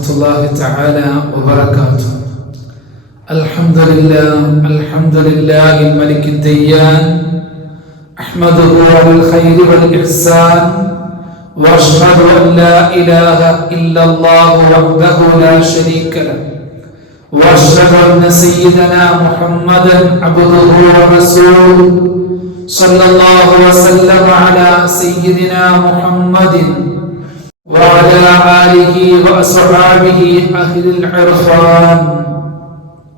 الله تعالى وبركاته. الحمد لله الملك الديان، أحمده على الخير والإحسان، وأشهد أن لا إله إلا الله وحده لا شريك له، وأشهد أن سيدنا محمدا عبده ورسوله، صلى الله وسلم على سيدنا محمد وعلى آله وأصحابه أهل العرفان.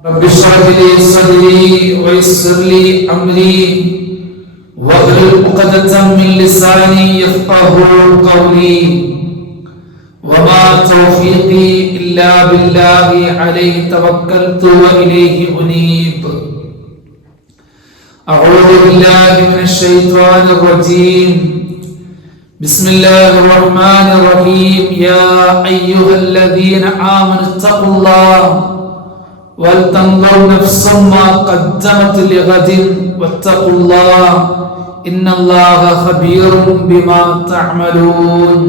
رب اشرح لي صدري ويسر لي أمري واحلل عقدة من لساني يفقهوا قولي، وما توفيقي إلا بالله عليه توكلت وإليه أنيب. أعوذ بالله من الشيطان الرجيم. بسم الله الرحمن الرحيم. يا أيها الذين آمنوا اتقوا الله ولتنظر نفس ما قدمت لغد واتقوا الله إن الله خبير بما تعملون.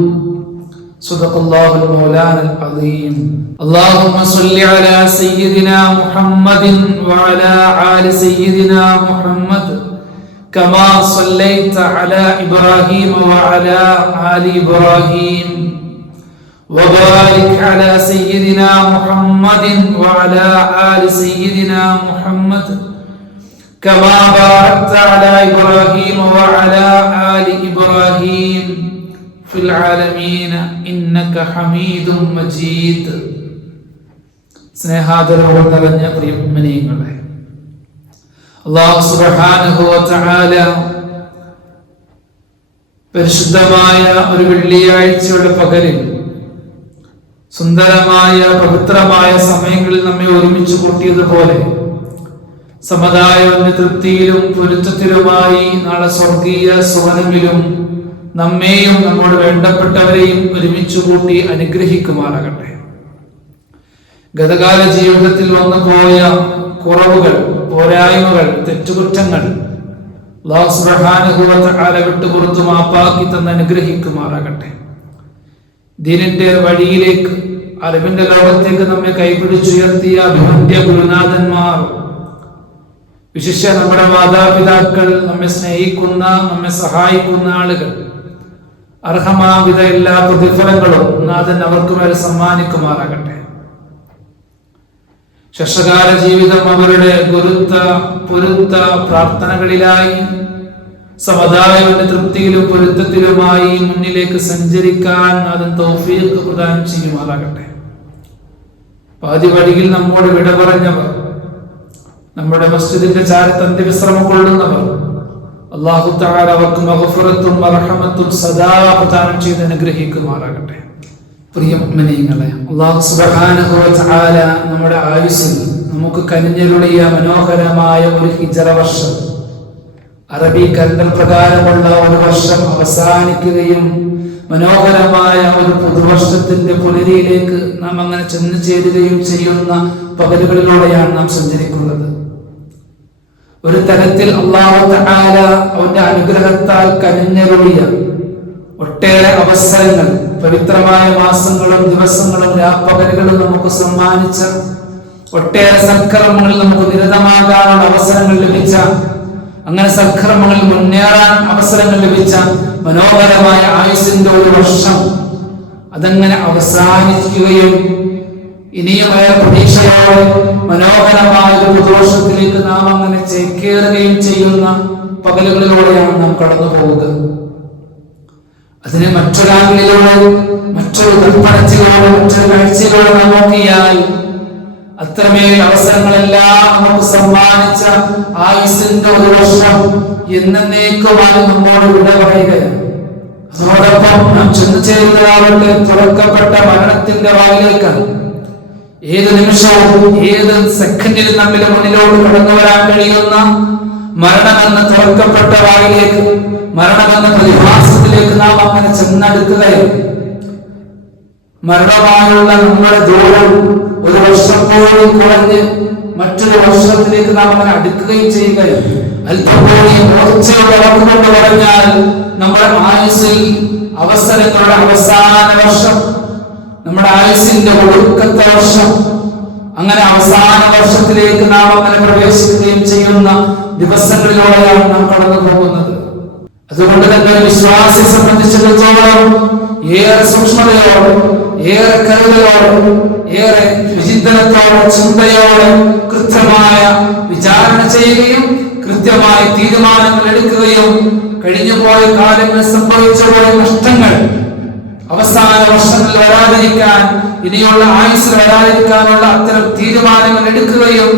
صدق الله المولانا العظيم. اللهم صل على سيدنا محمد وعلى آل سيدنا محمد كما صليت على إبراهيم وعلى آل إبراهيم، وبارك على سيدنا محمد وعلى آل سيدنا محمد كما باركت على إبراهيم وعلى آل إبراهيم في العالمين إنك حميد مجيد. സ്നേഹാദരവോടെ നിറഞ്ഞ പ്രിയമുഅ്മിനീങ്ങളെ, അല്ലാഹു സുബ്ഹാനഹു വ തആല പരിശുദ്ധമായ ഒരു വെള്ളിയാഴ്ചയുടെ പകലിൽ സുന്ദരമായ പവിത്രമായ സമയങ്ങളിൽ നമ്മെ ഒരുമിച്ച് കൂട്ടിയതുപോലെ സമതായവന്റെ തൃപ്തിയിലും പൊരുത്തത്തിലുമായി നാളെ സ്വർഗീയ സുവനത്തിലും നമ്മെയും നമ്മോട് വേണ്ടപ്പെട്ടവരെയും ഒരുമിച്ച് കൂട്ടി അനുഗ്രഹിക്കുമാറാകട്ടെ. ഗതകാല ജീവിതത്തിൽ വന്നുപോയ കുറവുകൾ, പോരായ്മകൾ, തെറ്റുകുറ്റങ്ങൾ അല്ലാഹു സുബ്ഹാനഹു വ തആല വിട്ടുപുറത്തു മാപ്പാക്കി തന്ന് അനുഗ്രഹിക്കുമാറാകട്ടെ. ദീനിന്റെ വഴിയിലേക്ക്, അറിവിന്റെ ലോകത്തേക്ക് നമ്മെ കൈപിടിച്ചുയർത്തിയ അഭിമന്യ ഗുരുനാഥന്മാർ, വിശിഷ്യ നമ്മുടെ മാതാപിതാക്കൾ, നമ്മെ സ്നേഹിക്കുന്ന, നമ്മെ സഹായിക്കുന്ന ആളുകൾ, അർഹമാവിധ എല്ലാ പ്രതിഫലങ്ങളും നാഥൻ അവർക്ക് മേൽ സമ്മാനിക്കുമാറാകട്ടെ. ശേഷകാല ജീവിതം അവരുടെ പൊരുത്ത പ്രാർത്ഥനകളിലായി സമതായവന്റെ തൃപ്തിയിലും പൊരുത്തത്തിലുമായി മുന്നിലേക്ക് സഞ്ചരിക്കാൻ നാഥൻ തൗഫീഖ് പ്രദാനം ചെയ്യുമാറാകട്ടെ. പാതി വഴിയിൽ നമ്മോട് വിട പറഞ്ഞവർ, നമ്മുടെ മസ്ജിദിന്റെ ചാരത്ത് അന്ത്യവിശ്രമം കൊള്ളുന്നവർ, അല്ലാഹു തആല അവർക്ക് മഗ്ഫിറത്തും റഹ്മത്തും സദാ പ്രദാനം ചെയ്ത് അനുഗ്രഹിക്കുമാറാകട്ടെ. പ്രിയ മുഅ്മിനീങ്ങളെ, അല്ലാഹു സുബ്ഹാനഹു വ തആല നമ്മുടെ ആയുസ്സിൽ നമുക്ക് കനിഞ്ഞരുളിയ മനോഹരമായ ഒരു ഹിജ്റ വർഷം, അറബി കലണ്ടർ പ്രകാരമുള്ള ഒരു വർഷം അവസാനിക്കുകയും മനോഹരമായ ഒരു പുതുവർഷത്തിന്റെ പുലരിയിലേക്ക് നാം അങ്ങനെ ചെന്നു ചേരുകയും ചെയ്യുന്ന പകലുകളിലൂടെയാണ് നാം സഞ്ചരിക്കുന്നത്. ഒരു തരത്തിൽ അല്ലാഹു തആല അവന്റെ അനുഗ്രഹത്താൽ കനിഞ്ഞരുളിയ ഒട്ടേറെ അവസരങ്ങൾ, പവിത്രമായ മാസങ്ങളും ദിവസങ്ങളും രാപ്പകലുകളും നമുക്ക് സമ്മാനിച്ച, ഒട്ടേറെ സൽക്കർമ്മങ്ങളിൽ നമുക്ക് നിരതമാകാനുള്ള അവസരങ്ങൾ ലഭിച്ച, അങ്ങനെ സൽക്കർമ്മങ്ങളിൽ മുന്നേറാൻ അവസരങ്ങൾ ലഭിച്ച മനോഹരമായ ആയുസ്സിന്റെ ഒരു വർഷം അതങ്ങനെ അവസാനിക്കുകയും ഇനിയും പ്രതീക്ഷയോടെ മനോഹരമായ ഒരു പുതുവർഷത്തിലേക്ക് നാം അങ്ങനെ ചേക്കേറുകയും ചെയ്യുന്ന പകലുകളിലൂടെയാണ് നാം കടന്നു പോവുക. അതിനെ മറ്റൊരാളിലൂടെ, മറ്റൊരു ദർപ്പണത്തിലൂടെ, മറ്റൊരു കാഴ്ചയിലൂടെ നാം നോക്കിയാൽ അത്രമേൽ അവസരങ്ങളെല്ലാം നമുക്ക് സമ്മാനിച്ച ആയുസ്സിന്റെ ഒരു വർഷം എന്നേക്കുമായി നമ്മോട് വിട പറയുകയാണ്. അതോടൊപ്പം നാം ചെന്നു ചേരുന്നതാവട്ടെ തുറക്കപ്പെട്ട മരണത്തിന്റെ വായിലേക്കാണ്. ഏത് നിമിഷവും, ഏത് സെക്കൻഡിലും നമ്മുടെ മുന്നിലോട്ട് കടന്നു വരാൻ കഴിയുന്ന മരണമെന്ന തുറക്കപ്പെട്ട വായിലേക്ക്, മരണമെന്ന പ്രതിഭാസത്തിലേക്ക് നാം അങ്ങനെ ചെന്നടുക്കുകയും മരണമായുള്ള നമ്മുടെ ദൂരം ഒരു വർഷം പോലും കുറഞ്ഞ് മറ്റൊരു വർഷത്തിലേക്ക് നാം അങ്ങനെ അടുക്കുകയും ചെയ്യുകയും അല്പം പോലും ഉറച്ചയുടെ വാക്കുകൊണ്ട് പറഞ്ഞാൽ നമ്മുടെ ആയുസ്സിൽ അവസരങ്ങളുടെ അവസാന വർഷം, നമ്മുടെ ആയുസിന്റെ ഒടുക്കത്തെ വർഷം, അങ്ങനെ അവസാന വർഷത്തിലേക്ക് നാം അങ്ങനെ പ്രവേശിക്കുകയും ചെയ്യുന്ന ദിവസങ്ങളിലൂടെയാണ് നാം കടന്നു പോകുന്നത്. അതുകൊണ്ട് തന്നെ വിശ്വാസിയെ സംബന്ധിച്ചിടത്തോളം ഏറെ സൂക്ഷ്മതയോടെ, ഏറെ കരുതലോടെ, ഏറെ വിചിന്തനത്തോടെ, ചിന്തയോടെ കൃത്യമായ വിചാരണ ചെയ്യുകയും കൃത്യമായ തീരുമാനങ്ങൾ എടുക്കുകയും കഴിഞ്ഞുപോയ കാലങ്ങളിൽ സംഭവിച്ച പോയ നഷ്ടങ്ങൾ അവസാന വർഷങ്ങളിൽ വരാതിരിക്കാൻ, ഇനിയുള്ള ആയുസ്സിൽ വരാതിരിക്കാനുള്ള അത്തരം തീരുമാനങ്ങൾ എടുക്കുകയും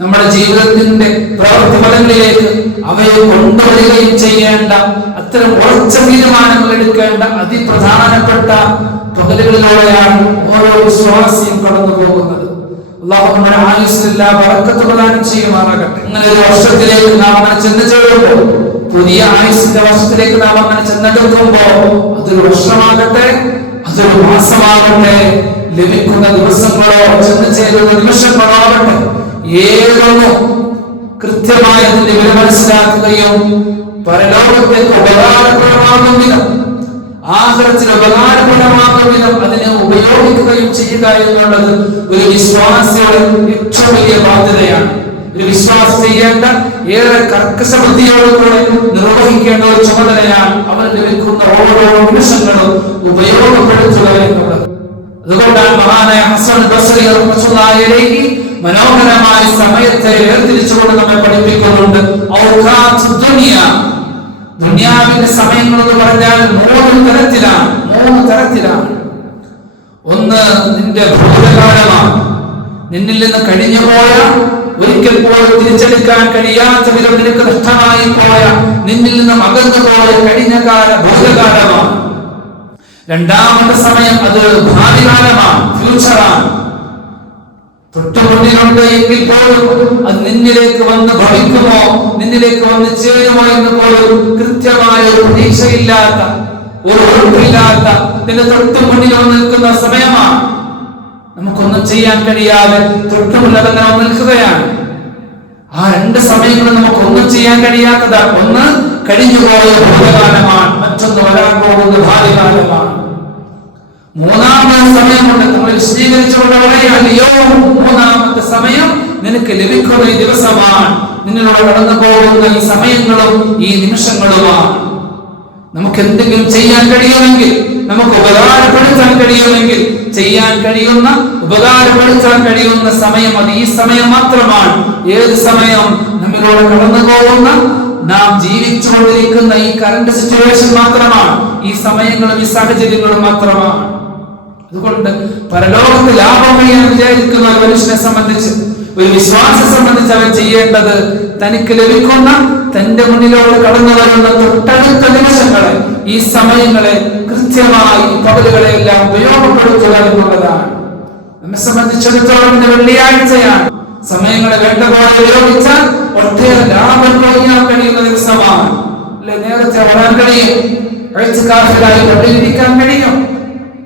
നമ്മുടെ ജീവിതത്തിന്റെ പ്രവൃത്തി ഫലങ്ങളിലേക്ക് അവയെ കൊണ്ടുവരികയും ചെയ്യേണ്ട അത്തരം ഉറച്ച തീരുമാനങ്ങൾ എടുക്കേണ്ട അതിപ്രധാനപ്പെട്ട പകലുകളിലൂടെയാണ് ഓരോ വിശ്വാസിയും കടന്നു പോകുന്നത്. അല്ലാഹു നമ്മുടെ ആയുസ്സിലെല്ലാ ബറക്കത്ത് പ്രദാനം ചെയ്യുമാറാകട്ടെ. അങ്ങനെ ഒരു വർഷത്തിലേക്ക് നാം അങ്ങനെ ചെന്ന് ചേരുമ്പോൾ, പുതിയ ആയുസ്സിന്റെ വർഷത്തിലേക്ക് നാം അങ്ങനെ ചെന്നെടുക്കുമ്പോ, അതൊരു വർഷമാകട്ടെ, അതൊരു മാസമാകട്ടെ, ലഭിക്കുന്ന ദിവസങ്ങളോ ചെന്ന് ചേരുന്ന നിമിഷങ്ങളോ ആകട്ടെ, ഏതൊന്നും കൃത്യമായ അതിന്റെ വില മനസ്സിലാക്കുകയും പരലോകത്തേക്ക് ഉപകാരപ്രദമാകും വിധം, ആഖിറത്തിന് ഉപകാരപ്രദമാകും വിധം അതിനെ ഉപയോഗിക്കുകയും ചെയ്യുക എന്നുള്ളത് ഒരു വിശ്വാസിയുടെ ഏറ്റവും വലിയ ബാധ്യതയാണ്. ഒരു വിശ്വാസം ചെയ്യേണ്ട, ഏറെ കർക്കശബുദ്ധിയോടുകൂടെ നിർവഹിക്കേണ്ട ഒരു ചുമതലയാണ്. അവന് ലഭിക്കുന്ന ഓരോ നിമിഷങ്ങളും ഉപയോഗപ്പെടുത്തുക എന്നുള്ളത്. അതുകൊണ്ടാണ് മഹാനായ ഹസൻ ബസ്രി റഹ്മത്തുള്ളാഹി അലൈഹി മനോഹരമായ സമയത്തെ വേർതിരിച്ചുകൊണ്ട് നമ്മെ പഠിപ്പിക്കുന്നുണ്ട്. ദുനിയാവിന്റെ സമയങ്ങൾ എന്ന് പറഞ്ഞാൽ മൂന്ന് തരത്തിലാണ്. ഒന്ന് നിന്റെ ഭൂതകാലമാണ്, നിന്നിൽ നിന്ന് കഴിഞ്ഞു പോയ, ഒരിക്കൽ പോലും തിരിച്ചെടുക്കാൻ കഴിയാത്ത വിധം നിനക്ക് നഷ്ടമായി പോയ, നിന്നിൽ നിന്നും അകന്നു പോയ കഴിഞ്ഞ കാല ഭൂതകാലമാണ്. രണ്ടാമത്തെ സമയം അത് ഭാവികാലമാണ്, ഫ്യൂച്ചറാണ്. തൊട്ടുമുന്നിലുണ്ട് എങ്കിൽ പോലും അത് നിന്നിലേക്ക് വന്ന് ഭവിക്കുമോ, നിന്നിലേക്ക് വന്ന് ചേരുമോ എന്ന് പോലും കൃത്യമായ ഒരു പ്രതീക്ഷയില്ലാത്ത, ഒരു ഉറപ്പില്ലാത്ത, നിന്റെ തൊട്ടുമുന്നിൽ വന്ന് നിൽക്കുന്ന സമയമാണ്. നമുക്കൊന്നും ചെയ്യാൻ കഴിയാതെ തൊട്ടുമുള്ളതങ്ങനെ വന്ന് നിൽക്കുകയാണ്. ആ രണ്ട് സമയങ്ങളും നമുക്കൊന്നും ചെയ്യാൻ കഴിയാത്തതാണ്. ഒന്ന് കഴിഞ്ഞുപോയ ഭൂതകാലമാണ്, മറ്റൊന്ന് വരാൻ പോകുന്ന ഭാവികാലമാണ്. മൂന്നാമത്തെ സമയമുണ്ട്, നമ്മൾ വിശദീകരിച്ചുകൊണ്ട് പറയുകയോ, മൂന്നാമത്തെ സമയം നിനക്ക് ലഭിക്കുന്ന ഈ ദിവസമാണ്, നിന്നിലൂടെ കടന്നു പോകുന്ന ഈ സമയങ്ങളും ഈ നിമിഷങ്ങളുമാണ്. നമുക്ക് എന്തെങ്കിലും ചെയ്യാൻ കഴിയുമെങ്കിൽ, നമുക്ക് ഉപകാരപ്പെടുത്താൻ കഴിയുമെങ്കിൽ, ഉപകാരപ്പെടുത്താൻ കഴിയുന്ന സമയം അത് ഈ സമയം മാത്രമാണ്. ഏത് സമയം നമ്മിലൂടെ കടന്നു പോകുന്ന, നാം ജീവിച്ചുകൊണ്ടിരിക്കുന്ന ഈ കറണ്ട് സിറ്റുവേഷൻ മാത്രമാണ്. ഈ സമയങ്ങളും ഈ സാഹചര്യങ്ങളും മാത്രമാണ്. അതുകൊണ്ട് പരലോകത്ത് ലാഭം ചെയ്യാൻ വിചാരിക്കുന്ന ഒരു മനുഷ്യനെ സംബന്ധിച്ച്, ഒരു വിശ്വാസിയെ സംബന്ധിച്ച് അവൻ ചെയ്യേണ്ടത് തനിക്ക് ലഭിക്കുന്ന, തന്റെ മുന്നിലോട്ട് കടന്നു വരുന്ന തൊട്ടടുത്ത നിമിഷങ്ങളെ, ഈ സമയങ്ങളെ കൃത്യമായി പകലുകളെല്ലാം ഉപയോഗപ്പെടുത്തുക എന്നുള്ളതാണ്. നമ്മെ സംബന്ധിച്ചിടത്തോളം വെള്ളിയാഴ്ചയാണ്. സമയങ്ങളെ വേണ്ട പോലെ ഉപയോഗിച്ചാൽ ഒട്ടേറെ ലാഭം കൊയ്യാൻ കഴിയുന്ന ദിവസമാണ്. അല്ലെ, നേരത്തെ വരാൻ കഴിയും, എഴുത്തുകാരിലായി പള്ളിയിരിക്കാൻ കഴിയും,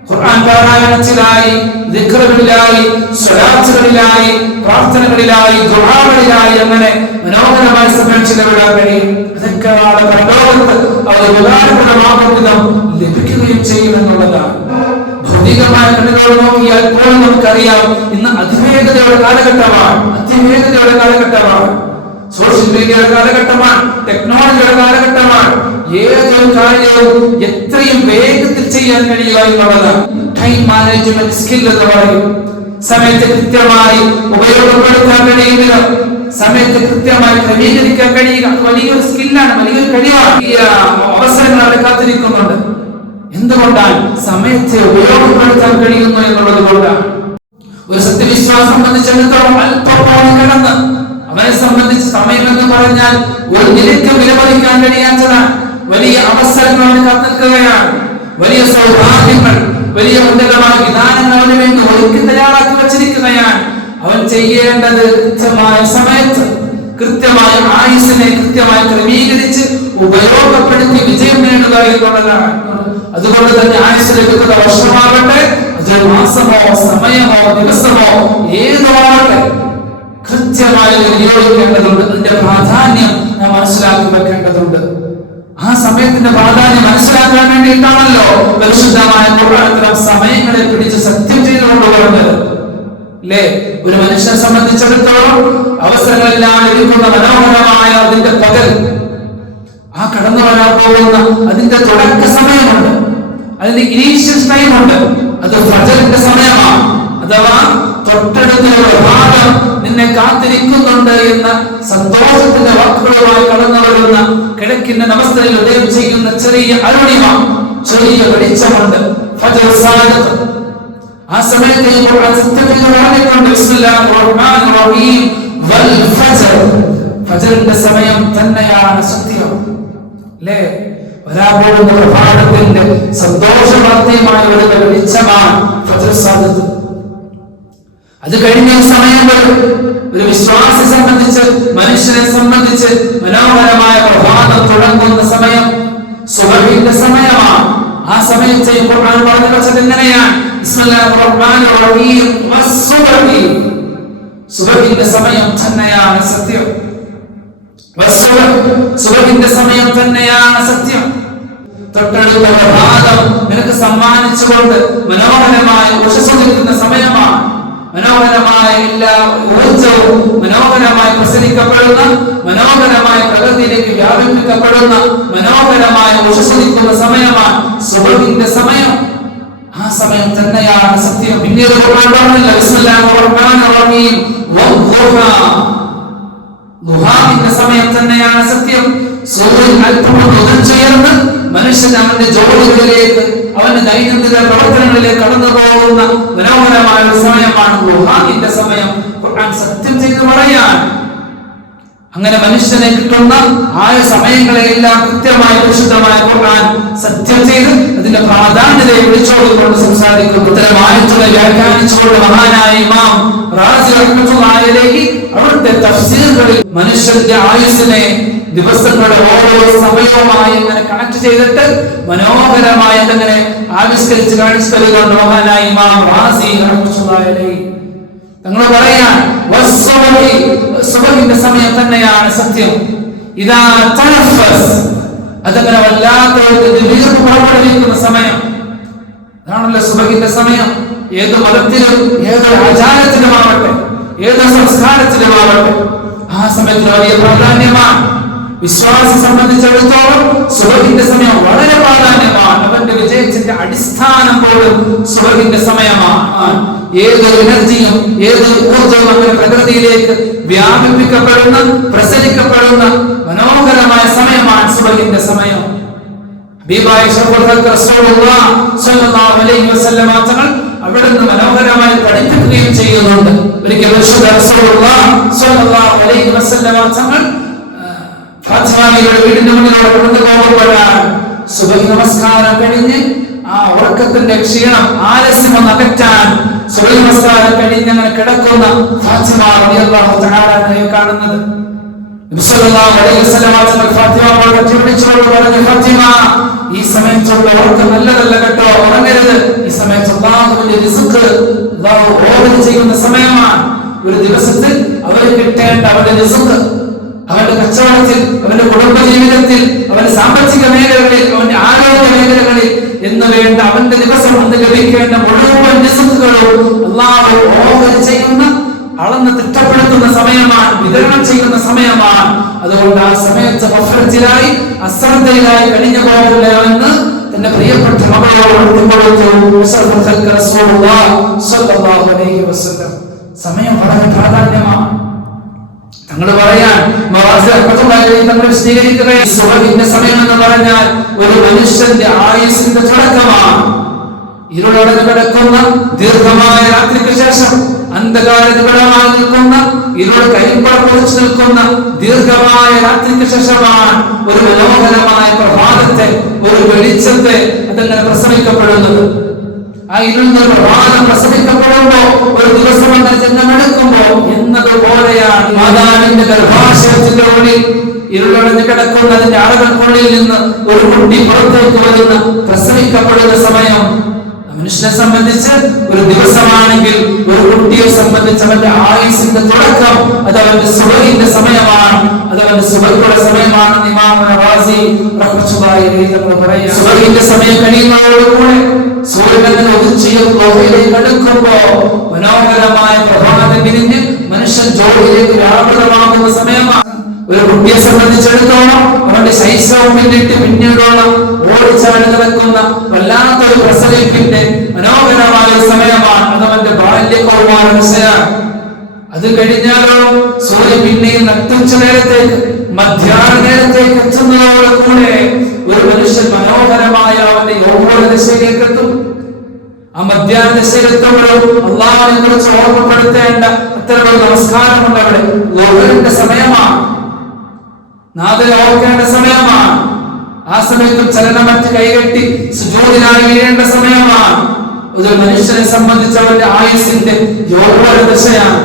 ഖുർആൻ പാരായണത്തിലായി, ദിക്റുകളിലായി, സ്വലാത്തുകളിലായി, പ്രാർത്ഥനകളിലായി, ദുആകളിലായി, അങ്ങനെ മനോഹരമായ സമയം ചിലവിടാൻ കഴിയും. ഇതൊക്കെ നാളെ പരലോകത്ത് അവർ ഉപകാരപ്രദമാകും വിധം ലഭിക്കുകയും ചെയ്യുമെന്നുള്ളതാണ്. ഭൗതികമായ കണ്ണുകൾ നോക്കിയാൽ പോലും നമുക്കറിയാം, ഇന്ന് അതിവേഗതയുടെ കാലഘട്ടമാണ്, സോഷ്യൽ മീഡിയയുടെ കാലഘട്ടമാണ്, ടെക്നോളജിയുടെ കാലഘട്ടമാണ്. ഏതൊരു കാര്യവും എത്രയും വേഗത്തിൽ ചെയ്യാൻ കഴിയുക എന്നുള്ളതാണ്. ടൈം മാനേജ്മെന്റ് സ്കിൽ എന്ന് പറയും. സമയത്തെ കൃത്യമായി ഉപയോഗപ്പെടുത്താൻ കഴിയുക, സമയത്തെ കൃത്യമായി ക്രമീകരിക്കാൻ കഴിയുക, വലിയൊരു സ്കില്ലാണ്, വലിയൊരു കഴിവാണ്. ഈ അവസരങ്ങൾ അവിടെ കാത്തിരിക്കുന്നുണ്ട്. എന്തുകൊണ്ടാണ്? സമയത്തെ ഉപയോഗപ്പെടുത്താൻ കഴിയുന്നു എന്നുള്ളത് കൊണ്ടാണ്. ഒരു സത്യവിശ്വാസം സംബന്ധിച്ചിടത്തോളം അല്പം കിടന്ന് അവനെ സംബന്ധിച്ച് സമയം എന്ന് പറഞ്ഞാൽ ഒരു നിലയ്ക്ക് വിലമതിക്കാൻ കഴിയാത്തതാണ്. വലിയ അവസരങ്ങൾ കാത്തിരിക്കുകയാണ്, വലിയ സൗഭാഗ്യങ്ങൾ, വലിയ ഉന്നതമായ വിധാനങ്ങൾ അവന് വേണ്ടി ഒരുക്കി തയ്യാറാക്കി വച്ചിരിക്കുകയാണ്. അവൻ ചെയ്യേണ്ടത് കൃത്യമായ സമയത്ത്, കൃത്യമായ ആയുസ്സിനെ കൃത്യമായി ക്രമീകരിച്ച് ഉപയോഗപ്പെടുത്തി വിജയം നേടുക എന്നുള്ളതാണ്. അതുകൊണ്ട് തന്നെ ആയുസ് ലഭിക്കുന്ന വർഷമാകട്ടെ, അതൊരു മാസമോ സമയമോ ദിവസമോ ഏതോ ആകട്ടെ, കൃത്യമായി വിനിയോഗിക്കേണ്ടതുണ്ട്. അതിന്റെ പ്രാധാന്യം നാം മനസ്സിലാക്കി വെക്കേണ്ടതുണ്ട്. ആ സമയത്തിന്റെ പ്രാധാന്യം മനസ്സിലാക്കാൻ വേണ്ടിയിട്ടാണല്ലോ പരിശുദ്ധമായ ഖുർആൻ സമയങ്ങളെ പിടിച്ച് സത്യം ചെയ്തുകൊണ്ട് പറഞ്ഞത്. അല്ലേ? ഒരു മനുഷ്യനെ സംബന്ധിച്ചിടത്തോളം അവസരങ്ങളെല്ലാം ലഭിക്കുന്ന മനോഹരമായ അതിന്റെ പകൽ, ആ കടന്നു വരാൻ പോകുന്ന അതിന്റെ തുടക്ക സമയമുണ്ട്, അതിന്റെ ഇനീഷ്യൽ ടൈം ഉണ്ട്. അത് ഫജറിന്റെ സമയമാണ്. അഥവാ തൊട്ടടുത്തുള്ള ഭാഗം നിന്നെ കാത്തിരിക്കുന്നുണ്ട് എന്ന സന്തോഷത്തിന്റെ വാക്കുകളുമായി കടന്നു വരുന്ന കിഴക്കിന്റെ നമസ്തയിൽ ഉദയം ചെയ്യുന്ന ചെറിയ അരുണിമ, ചെറിയ വെളിച്ചമുണ്ട്. ഫജർ സാദിഖ്. ആ സമയത്ത് പറഞ്ഞിട്ടുണ്ട് ബിസ്മില്ലാഹിർ റഹ്മാനിർ റഹീം വൽ ഫജർ. ഫജറിന്റെ സമയം തന്നെയാണ് സത്യം. അല്ലേ? വരാപോകുന്ന പ്രഭാതത്തിന്റെ സന്തോഷവാർത്തയുമായി വരുന്ന വെളിച്ചമാണ് ഫജർ സാദിഖ്. അത് കഴിഞ്ഞ സമയങ്ങൾ ഒരു വിശ്വാസിയെ സംബന്ധിച്ച്, മനുഷ്യനെ സംബന്ധിച്ച് മനോഹരമായ പ്രഭാതം തുടങ്ങുന്ന സമയം സുബഹിന്റെ സമയമാണ്. ആ സമയത്ത് ഖുർആൻ പറഞ്ഞു വെച്ചത് എങ്ങനെയാണ്? ബിസ്മില്ലാഹിർ റഹ്മാനിർ റഹീം വസ്സുബ്ഹി. സുബഹിന്റെ സമയം തന്നെയാണ് സത്യം. സുബഹിന്റെ സമയം തന്നെയാണ് സത്യം. തൊട്ടടുത്ത പ്രഭാതം നിനക്ക് സമ്മാനിച്ചുകൊണ്ട് മനോഹരമായ ഉഷസ്സുദിക്കുന്ന സമയമാണ്. മനോഹരമായ എല്ലാ ഊർജവും മനോഹരമായി പ്രസരിക്കപ്പെടുന്ന, മനോഹരമായ പ്രകൃതിയിലേക്ക് വ്യാപിപ്പിക്കപ്പെടുന്ന, മനോഹരമായ ഉഷസ്സുദിക്കുന്ന സമയമാണ് സുബഹിന്റെ സമയം. ആ സമയം തന്നെയാണ് സത്യം. പിന്നീട് ദുഹാന്റെ സമയം തന്നെയാണ് സത്യം. സൂര്യൻ അല്പം ഉദയം ചേർന്ന് മനുഷ്യൻ അവന്റെ ജോലികളിലേക്ക്, അവന്റെ ദൈനംദിന പ്രവർത്തനങ്ങളിലേക്ക് കടന്നു പോകുന്ന മനോഹരമായ ഒരു സമയമാണ് ദുഹാന്റെ സമയം. ഖുർആൻ സത്യം ചെയ്ത് പറയാൻ അങ്ങനെ മനുഷ്യനെ കിട്ടുന്ന ആ സമയങ്ങളെല്ലാം കൃത്യമായി പരിശുദ്ധമായ ഖുർആൻ സത്യം ചെയ്ത് അതിന്റെ പ്രാധാന്യതയെ വിളിച്ചോടുകൊണ്ട് സംസാരിക്കും. ഇത്തരം ആയത്തുകളെ വ്യാഖ്യാനിച്ചുകൊണ്ട് മഹാനായ ഇമാം റാസി റഹ്മത്തുള്ളാഹി അലൈഹി അവിടുത്തെ തഫ്സീറുകളിൽ മനുഷ്യന്റെ ആയുസ്സിനെ ദിവസങ്ങളുടെ ഓരോ സമയവുമായി ഇങ്ങനെ കണക്ട് ചെയ്തിട്ട് മനോഹരമായി അതങ്ങനെ ആവിഷ്കരിച്ച് കാണിച്ചു തരുന്നുണ്ട് മഹാനായ ഇമാം റാസി റഹ്മത്തുള്ളാഹി അലൈഹി. തങ്ങൾ പറയാൻ സുബഹിന്റെ സമയം തന്നെയാണ് സത്യം. ഇതാ തനഫസ്, അതങ്ങനെ വല്ലാത്ത വീർപ്പ് പുറപ്പെടുവിക്കുന്ന സമയം. അതാണല്ലോ സുബഹിന്റെ സമയം. ഏത് മതത്തിലും ഏതൊരു ആചാരത്തിലുമാവട്ടെ, ഏത് സംസ്കാരത്തിലുമാവട്ടെ, ആ സമയത്തിന് വലിയ പ്രാധാന്യമാണ്. വിശ്വാസി സംബന്ധിച്ചിടത്തോളം സുബഹിന്റെ സമയം വളരെ പ്രാധാന്യമാണ്. അവന്റെ വിജയത്തിന്റെ അടിസ്ഥാനം പോലും സുബഹിന്റെ സമയമാണ്. ഏതൊരു എനർജിയും ഏതൊരു ഊർജവും അങ്ങനെ പ്രകൃതിയിലേക്ക് വ്യാപിപ്പിക്കപ്പെടുന്ന, പ്രസരിക്കപ്പെടുന്ന മനോഹരമായ സമയമാണ് സുബഹിന്റെ സമയം. തങ്ങൾ അവിടുന്ന് മനോഹരമായി പഠിപ്പിക്കുകയും ചെയ്യുന്നുണ്ട്. ഒരിക്കൽ തങ്ങൾ ഫാത്തിമയുടെ വീടിന്റെ മുന്നിലൂടെ കടന്നു പോകുമ്പോഴാണ് സുബഹി നമസ്കാരം കഴിഞ്ഞ് ആ ഉറക്കത്തിന്റെ ക്ഷീണം, ആലസ്യം ഒന്ന് അകറ്റാൻ സുബഹി നമസ്കാരം കഴിഞ്ഞ് അങ്ങനെ കിടക്കുന്ന ഫാത്തിമ റളിയല്ലാഹു തആല അൻഹയെ കാണുന്നത്. നബി സല്ലല്ലാഹു അലൈഹി വസല്ലം ഫാത്തിമയോട് കെട്ടിപ്പിടിച്ചുകൊണ്ട് പറഞ്ഞു, ഫാത്തിമ, ഈ സമയത്തുള്ള ഉറക്കം നല്ലതല്ല കേട്ടോ, ഉറങ്ങരുത്. ഈ സമയത്ത് അല്ലാഹുവിന്റെ റിസ്ക് അല്ലാഹു ഓർഡർ ചെയ്യുന്ന സമയമാണ്. ഒരു ദിവസത്തിൽ അവന് കിട്ടേണ്ട അവന്റെ റിസ്ക്, അവന്റെ കച്ചവടത്തിൽ, അവന്റെ കുടുംബ ജീവിതത്തിൽ, അവന്റെ സാമ്പത്തിക മേഖലകളിൽ, അവന്റെ ആരോഗ്യ മേഖലകളിൽ എന്ന് വേണ്ട അവന്റെ ദിവസം അന്ന് ലഭിക്കേണ്ട മുഴുവൻ റിസ്കുകളും അല്ലാഹു ഓർഡർ ചെയ്യുന്ന, അളന്ന് തിട്ടപ്പെടുത്തുന്ന സമയമാണ്, വിതരണം ചെയ്യുന്ന സമയമാണ്. അതുകൊണ്ട് ആ സമയത്ത് ഗഫലത്തിലായി, അശ്രദ്ധയിലായി കഴിഞ്ഞു പോകില്ല എന്ന് തന്റെ പ്രിയപ്പെട്ട മകളോട് സമയം വളരെ പ്രാധാന്യമാണ്. തങ്ങൾ പറയാൻ തങ്ങൾ വിശദീകരിക്കുകയും സുബഹിന്റെ സമയം എന്ന് പറഞ്ഞാൽ ഒരു മനുഷ്യന്റെ ആയുസ്സിന്റെ തുടക്കമാണ്. ഇരുളടഞ്ഞു കിടക്കുന്ന ദീർഘമായ രാത്രിക്ക് ശേഷം അന്ധകാരമായി നിൽക്കുന്ന, ഇരുൾ കരിമ്പട പൊളിച്ചു നിൽക്കുന്ന ദീർഘമായ രാത്രിക്ക് ശേഷമാണ് ഒരു മനോഹരമായ പ്രഭാതത്തെ, ഒരു വെളിച്ചത്തെ അതങ്ങനെ പ്രസവിക്കപ്പെടുന്നത്. ആ ഇരുൾ പ്രഭാതം പ്രസവിക്കപ്പെടുമ്പോ ഒരു ദിവസം അങ്ങനെ ജന്മമെടുക്കുമ്പോ എന്നതുപോലെയാണ് മാതാവിന്റെ ഗർഭാശയത്തിന്റെ ഉള്ളിൽ ഇരുളടഞ്ഞു കിടക്കുന്നതിന്റെ അറകൾക്കുള്ളിൽ നിന്ന് ഒരു കുട്ടി പുറത്തേക്ക് വരുന്ന, പ്രസവിക്കപ്പെടുന്ന സമയം. മനുഷ്യനെ സംബന്ധിച്ച് ഒരു ദിവസമാണെങ്കിൽ ഒരു കുട്ടിയെ സംബന്ധിച്ച് അവന്റെ ആയുസിന്റെ തുടക്കം അത് അവന്റെ സുബഹിന്റെ സമയമാണ്, അത് അവന്റെ സുബഹിയുടെ സമയമാണെന്ന് ഇമാം റാസി റഹ്മത്തുള്ളാഹി സുബഹിന്റെ സമയം കഴിയുന്നതോടുകൂടെ സൂര്യൻ അങ്ങനെ ഉദിച്ച് അടുക്കുമ്പോ മനോഹരമായ പ്രഭാതം വിരിഞ്ഞ് മനുഷ്യൻ ജോലിയിലേക്ക് വ്യാപൃതമാകുന്ന സമയമാണ്. ഒരു കുട്ടിയെ സംബന്ധിച്ചിടത്തോളം അവന്റെ ശൈശവം പിന്നിട്ട് പിന്നീടുള്ള ഓടിച്ചാടി നടക്കുന്ന വല്ലാത്തൊരു പ്രസവിപ്പിന്റെ മനോഹരമായ സമയമാണ്. അത് അവന്റെ ബാല്യകൗമാര ദശയാണ്. അത് കഴിഞ്ഞാലോ സൂര്യൻ പിന്നെയും നട്ടുച്ച നേരത്തേക്ക് മധ്യാഹ്ന നേരത്തേക്ക് എത്തുന്നതോടുകൂടെ ഒരു മനുഷ്യൻ മനോഹരമായ അവന്റെ യൗവന ദശയിലേക്ക് എത്തും. ആ മധ്യാഹ്ന ദശയിലെത്തുമ്പോഴും അള്ളാഹുവിനെ കുറിച്ച് ഓർമ്മപ്പെടുത്തേണ്ട അത്തരമൊരു നമസ്കാരമുണ്ട്. അവിടെ ലോകത്തിന്റെ സമയമാണ്, നാഥനെ ഓർക്കേണ്ട സമയമാണ്. ആ സമയത്തും ചലനമറ്റ് കൈകെട്ടി സുജൂദിനായി വീഴേണ്ട സമയമാണ്. ഒരു മനുഷ്യനെ സംബന്ധിച്ച് അവന്റെ ആയുസിന്റെ യൗവന ദശയാണ്.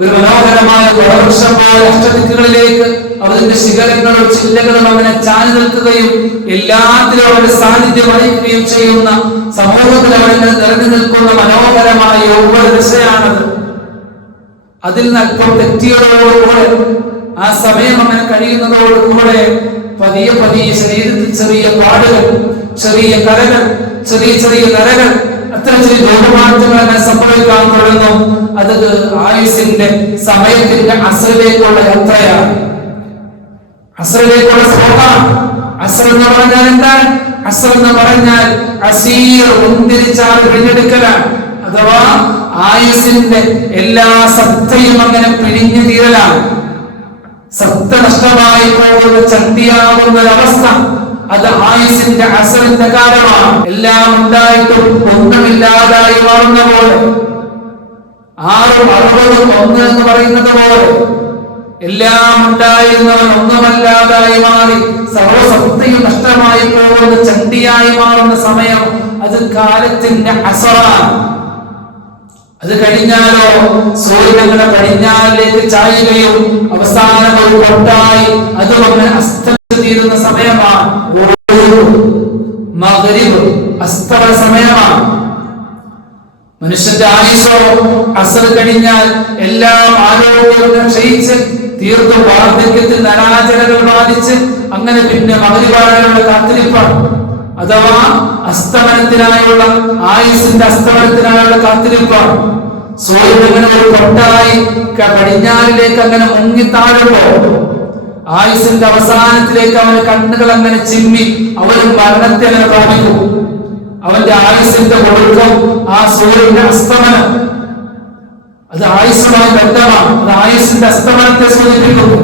ഒരു മനോഹരമായ വൃക്ഷം പോലെ അഷ്ടദിക്കുകളിലേക്ക് അവന്റെ ശിഖരങ്ങളും ചില്ലകളും അങ്ങനെ ചാഞ്ഞു നിൽക്കുകയും എല്ലാത്തിലും അവന്റെ സാന്നിധ്യം വഹിക്കുകയും ചെയ്യുന്ന സമൂഹത്തിൽ അവനെ നിറഞ്ഞു നിൽക്കുന്ന മനോഹരമായ യൗവന ദശയാണത്. അതിൽ നിന്ന് അല്പം തെറ്റിയതോടുകൂടെ ആ സമയം അങ്ങനെ കഴിയുന്നതോടുകൂടെ പതിയെ പതിയെ ശരീരത്തിൽ ചെറിയ പാടുകൾ, ചെറിയ കരകൾ, ചെറിയ ചെറിയ നരകൾ, അത്തരം ചെറിയ രോഗമാറ്റങ്ങൾ അങ്ങനെ സംഭവിക്കാൻ തുടങ്ങും. അത് ആയുസിന്റെ സമയത്തിന്റെ അസ്റിലേക്കുള്ള യാത്രയാണ്, അസ്റിലേക്കുള്ള സ്രോതം. അസ്ർ എന്ന് പറഞ്ഞാൽ എന്താണ്? അസ്ർ എന്ന് പറഞ്ഞാൽ അസീർ, മുന്തിരിച്ചാൽ പിഴിഞ്ഞെടുക്കലാണ്. അഥവാ ആയുസിന്റെ എല്ലാ സത്തയും അങ്ങനെ പിഴിഞ്ഞു തീരലാണ്. സത്ത നഷ്ടമായി പോകുന്ന ചട്ടിയാകുന്ന ഒരവസ്ഥ, അത് ആയുസിന്റെ അസറിന്റെ കാലമാണ്. എല്ലാം ഉണ്ടായിട്ടും ഒന്നുമില്ലാതായി മാറുന്ന പോലെ, 6 60 1 എന്ന് പറയുന്നത് പോലെ എല്ലാം ഉണ്ടായിരുന്നവൻ ഒന്നുമല്ലാതായി മാറി സർവസത്തയും നഷ്ടമായി പോകുന്ന ചണ്ടിയായി മാറുന്ന സമയം, അത് കാലത്തിന്റെ അസറാണ്. അത് കഴിഞ്ഞാലോ സൂര്യൻ അങ്ങനെ പടിഞ്ഞാറിലേക്ക് ചായുകയും അവസാനം ഒരു പൊട്ടായി അതും അങ്ങനെ അസ്തമിച്ചു തീരുന്ന സമയമാണ്. മഗ്രിബ് അസ്തമന സമയമാണ്. മനുഷ്യന്റെ ആയുസോ അസർ കഴിഞ്ഞാൽ എല്ലാം ആരോഗ്യം ക്ഷയിച്ച് തീർത്തും വാർദ്ധക്യത്തിൽ നരാചരകൾ ബാധിച്ച് അങ്ങനെ പിന്നെ മഗ്രിബാനുള്ള കാത്തിരിപ്പാണ്. അഥവാ അസ്തമനത്തിനായുള്ള ആയുസിന്റെ അസ്തമനത്തിനായുള്ള കാത്തിരിപ്പാണ്. സൂര്യൻ അങ്ങനെ ഒരു പൊട്ടായി പടിഞ്ഞാറിലേക്ക് അങ്ങനെ മുങ്ങിത്താഴുമ്പോ ആയുസിന്റെ അവസാനത്തിലേക്ക് അവന്റെ കണ്ണുകൾ അങ്ങനെ ചിമ്മി അവനും മരണത്തെ അങ്ങനെ പ്രാപിക്കും. അവന്റെ ആയുസിന്റെ ഒടുക്കം ആ സൂര്യന്റെ അസ്തമനം, അത് ആയുസ്സുമായി ബന്ധമാണ്. അത് ആയുസിന്റെ അസ്തമനത്തെ സൂചിപ്പിക്കുന്നു.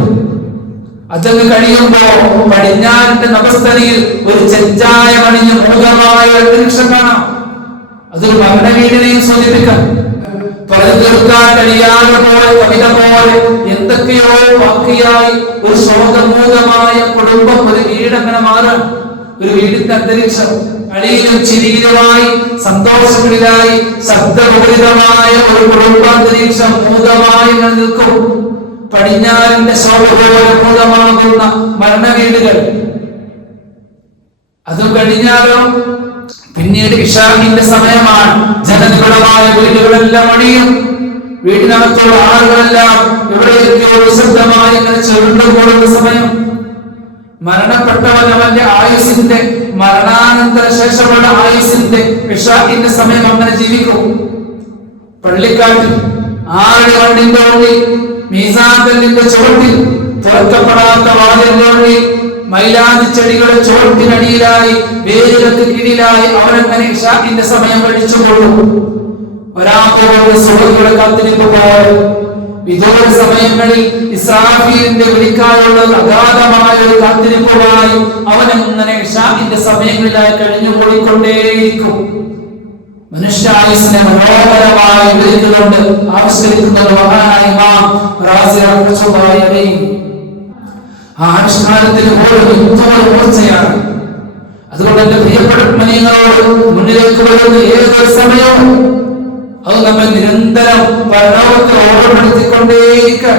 അതങ്ങ് കഴിയുമ്പോ പടിഞ്ഞാറിന്റെ നഭസ്ഥലിയിൽ ഒരു ചെഞ്ചായ പണിഞ്ഞ് മൂലമായ അന്തരീക്ഷം കാണാം. അതൊരു മരണവീടിനെയും സൂചിപ്പിക്കാം. പറഞ്ഞു തീർക്കാൻ കഴിയാതെ പോലെ കവിത പോലെ എന്തൊക്കെയോ ബാക്കിയായി ഒരു ശോകമൂലമായ കുടുംബം, ഒരു വീടങ്ങനെ മാറാൻ, ഒരു വീടിന്റെ അന്തരീക്ഷം കളിയിലും ചിരിയിലുമായി സന്തോഷങ്ങളിലായി ശബ്ദപൂരിതമായ ഒരു കുടുംബാന്തരീക്ഷം മൂലമായി നിൽക്കും. പടിഞ്ഞാറിന്റെ ശോഭ പോലെ മൂലമാകുന്ന മരണവീടുകൾ. അതും കഴിഞ്ഞാലോ പിന്നീട് ഇശാഇന്റെ സമയമാണ്. ജനനിബിഡമായ വീടുകളെല്ലാം അണിയും. വീടിനകത്തുള്ള ആളുകളെല്ലാം എവിടെയൊക്കെയോ നിശബ്ദമായി ഇങ്ങനെ ചുരുണ്ടുകൂടുന്ന സമയം. മരണപ്പെട്ടവൻ അവന്റെ ആയുസിന്റെ മരണാനന്തര ശേഷമുള്ള ആയുസിന്റെ ഇശാഇന്റെ സമയം അങ്ങനെ ജീവിക്കും. പള്ളിക്കാട്ടിൽ 6 കണ്ണിന്റെ ഉള്ളിൽ, മീസാങ്കല്ലിന്റെ ചുവട്ടിൽ, തുറക്കപ്പെടാത്ത വാതിലിന്റെ ഉള്ളിൽ, മൈലാഞ്ചി ചെടികളുടെ ചുവട്ടിനടിയിലായി, വേരുകൾക്ക് കീഴിലായി അവരങ്ങനെ ഇശാഇന്റെ സമയം കഴിച്ചുകൊള്ളും. ഒരാളുടെ സുഹൃത്തുക്കളെ കാത്തിരിപ്പ് പോലെ വിദൂര സമയങ്ങളിൽ ഇസ്രാഫീലിന്റെ വിളിക്കാനുള്ള അഗാധമായ ഒരു കാത്തിരിപ്പുമായി അവനങ്ങനെ ഇശാഇന്റെ സമയങ്ങളിലായി കഴിഞ്ഞുകൂടിക്കൊണ്ടേയിരിക്കും. മനുഷ്യായുസിനെ മനോഹരമായി വിളിച്ചുകൊണ്ട് ആവിഷ്കരിക്കുന്ന മഹാനായ ഇമാം റാസി റഹ്മത്തുള്ളാഹി അലൈഹി. ആ അനുഷ്ഠാനത്തിന് മൂർച്ചയാണ്. അതുകൊണ്ട് എന്റെ പ്രിയപ്പെട്ട മുഅ്മിനീങ്ങളോട് മുന്നിലേക്ക് വരുന്ന ഏതൊരു സമയവും അത് നമ്മെ നിരന്തരം പരലോകത്തെ ഓർമ്മപ്പെടുത്തിക്കൊണ്ടേയിരിക്കുക.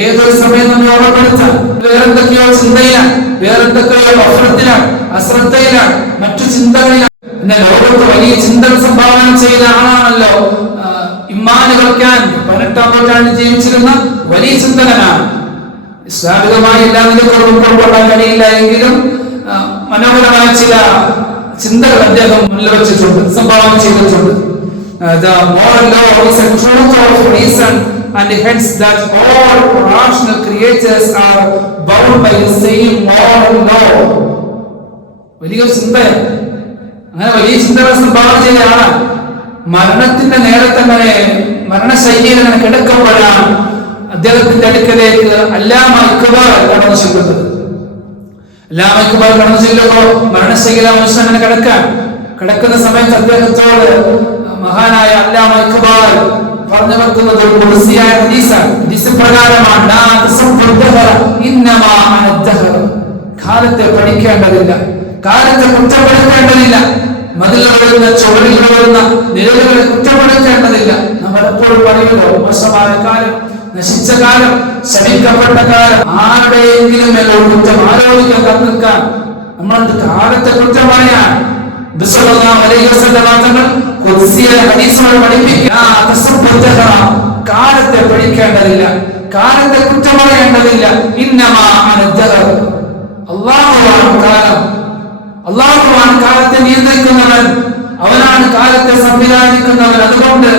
ഏതൊരു സമയം നമ്മെ ഓർമ്മപ്പെടുത്താൻ വേറെന്തൊക്കെയോ ചിന്തയിലാണ്, വേറെന്തൊക്കെയോ അഫ്രത്തിലാണ്, അശ്രദ്ധയിലാണ്, മറ്റു ചിന്തകളിലാണ്. പിന്നെ ലോകത്ത് വലിയ ചിന്തകൾ സംഭാവന ചെയ്ത ആളാണല്ലോ ഇമ്മാനുൽ ഖാൻ. 18ാം നൂറ്റാണ്ടിൽ ജീവിച്ചിരുന്ന വലിയ ചിന്തകനാണ്. ഇസ്ലാമികമായി എല്ലാ നിലകളും ഉൾക്കൊള്ളാൻ കഴിയില്ല എങ്കിലും മനോഹരമായ ചില ചിന്തകൾ അദ്ദേഹം മുന്നിൽ വെച്ചിട്ടുണ്ട്, സംഭാവന ചെയ്തിട്ടുണ്ട്. The moral law is a truth of reason and hence that all rational creatures are bound by the same moral law. വലിയ ചിന്തയാണ്. അങ്ങനെ വലിയ ചിന്തകൾ സംഭാവന ചെയ്ത ആളാണ്. മരണത്തിന്റെ നേരത്തെ അങ്ങനെ മരണശൈലിയിൽ അങ്ങനെ കിടക്കുമ്പോഴാണ് അദ്ദേഹത്തിന്റെ അടുക്കലേക്ക് അല്ലാമ ഇഖ്ബാൽ കടന്നു ചെല്ലുന്നത്. അല്ലാമ ഇഖ്ബാൽ കടന്നു ചെല്ലുമ്പോൾ മരണശൈലിയിലെ മനുഷ്യൻ അങ്ങനെ കിടക്കുന്ന സമയത്ത് അദ്ദേഹത്തോട് മഹാനായ അല്ലാമ ഇഖ്ബാൽ പറഞ്ഞു വെക്കുന്നത് ഒരു ഖുർസിയായ ഹദീസാണ്. ഹദീസ് പ്രകാരമാണ് കാലത്തെ പഠിക്കേണ്ടതില്ല, കാലത്തെ കുറ്റപ്പെടുത്തേണ്ടതില്ല, മതിലുകളുന്ന ചുവടുകളുന്ന നിഴലുകളെ കുറ്റപ്പെടുത്തേണ്ടതില്ല. നമ്മൾ എപ്പോഴും പറയുമല്ലോ, മോശമായ കാലം, നശിച്ച കാലം, ശമിക്കപ്പെട്ട കാലം, ആരുടെയെങ്കിലും മേലൊരു കുറ്റം ആരോപിക്കാൻ കത്തിക്കാൻ നമ്മളത് കാലത്തെ കുറ്റം പറയാൻ കാലത്തെ പഠിക്കേണ്ടതില്ല, കാലത്തെ കുറ്റം പറയേണ്ടതില്ല. അല്ലാഹുവാണ് കാലം, അല്ലാഹുവാണ് കാലത്തെ നിയന്ത്രിക്കുന്നവൻ, അവനാണ് കാലത്തെ സംവിധാനിക്കുന്നവൻ. അതുകൊണ്ട്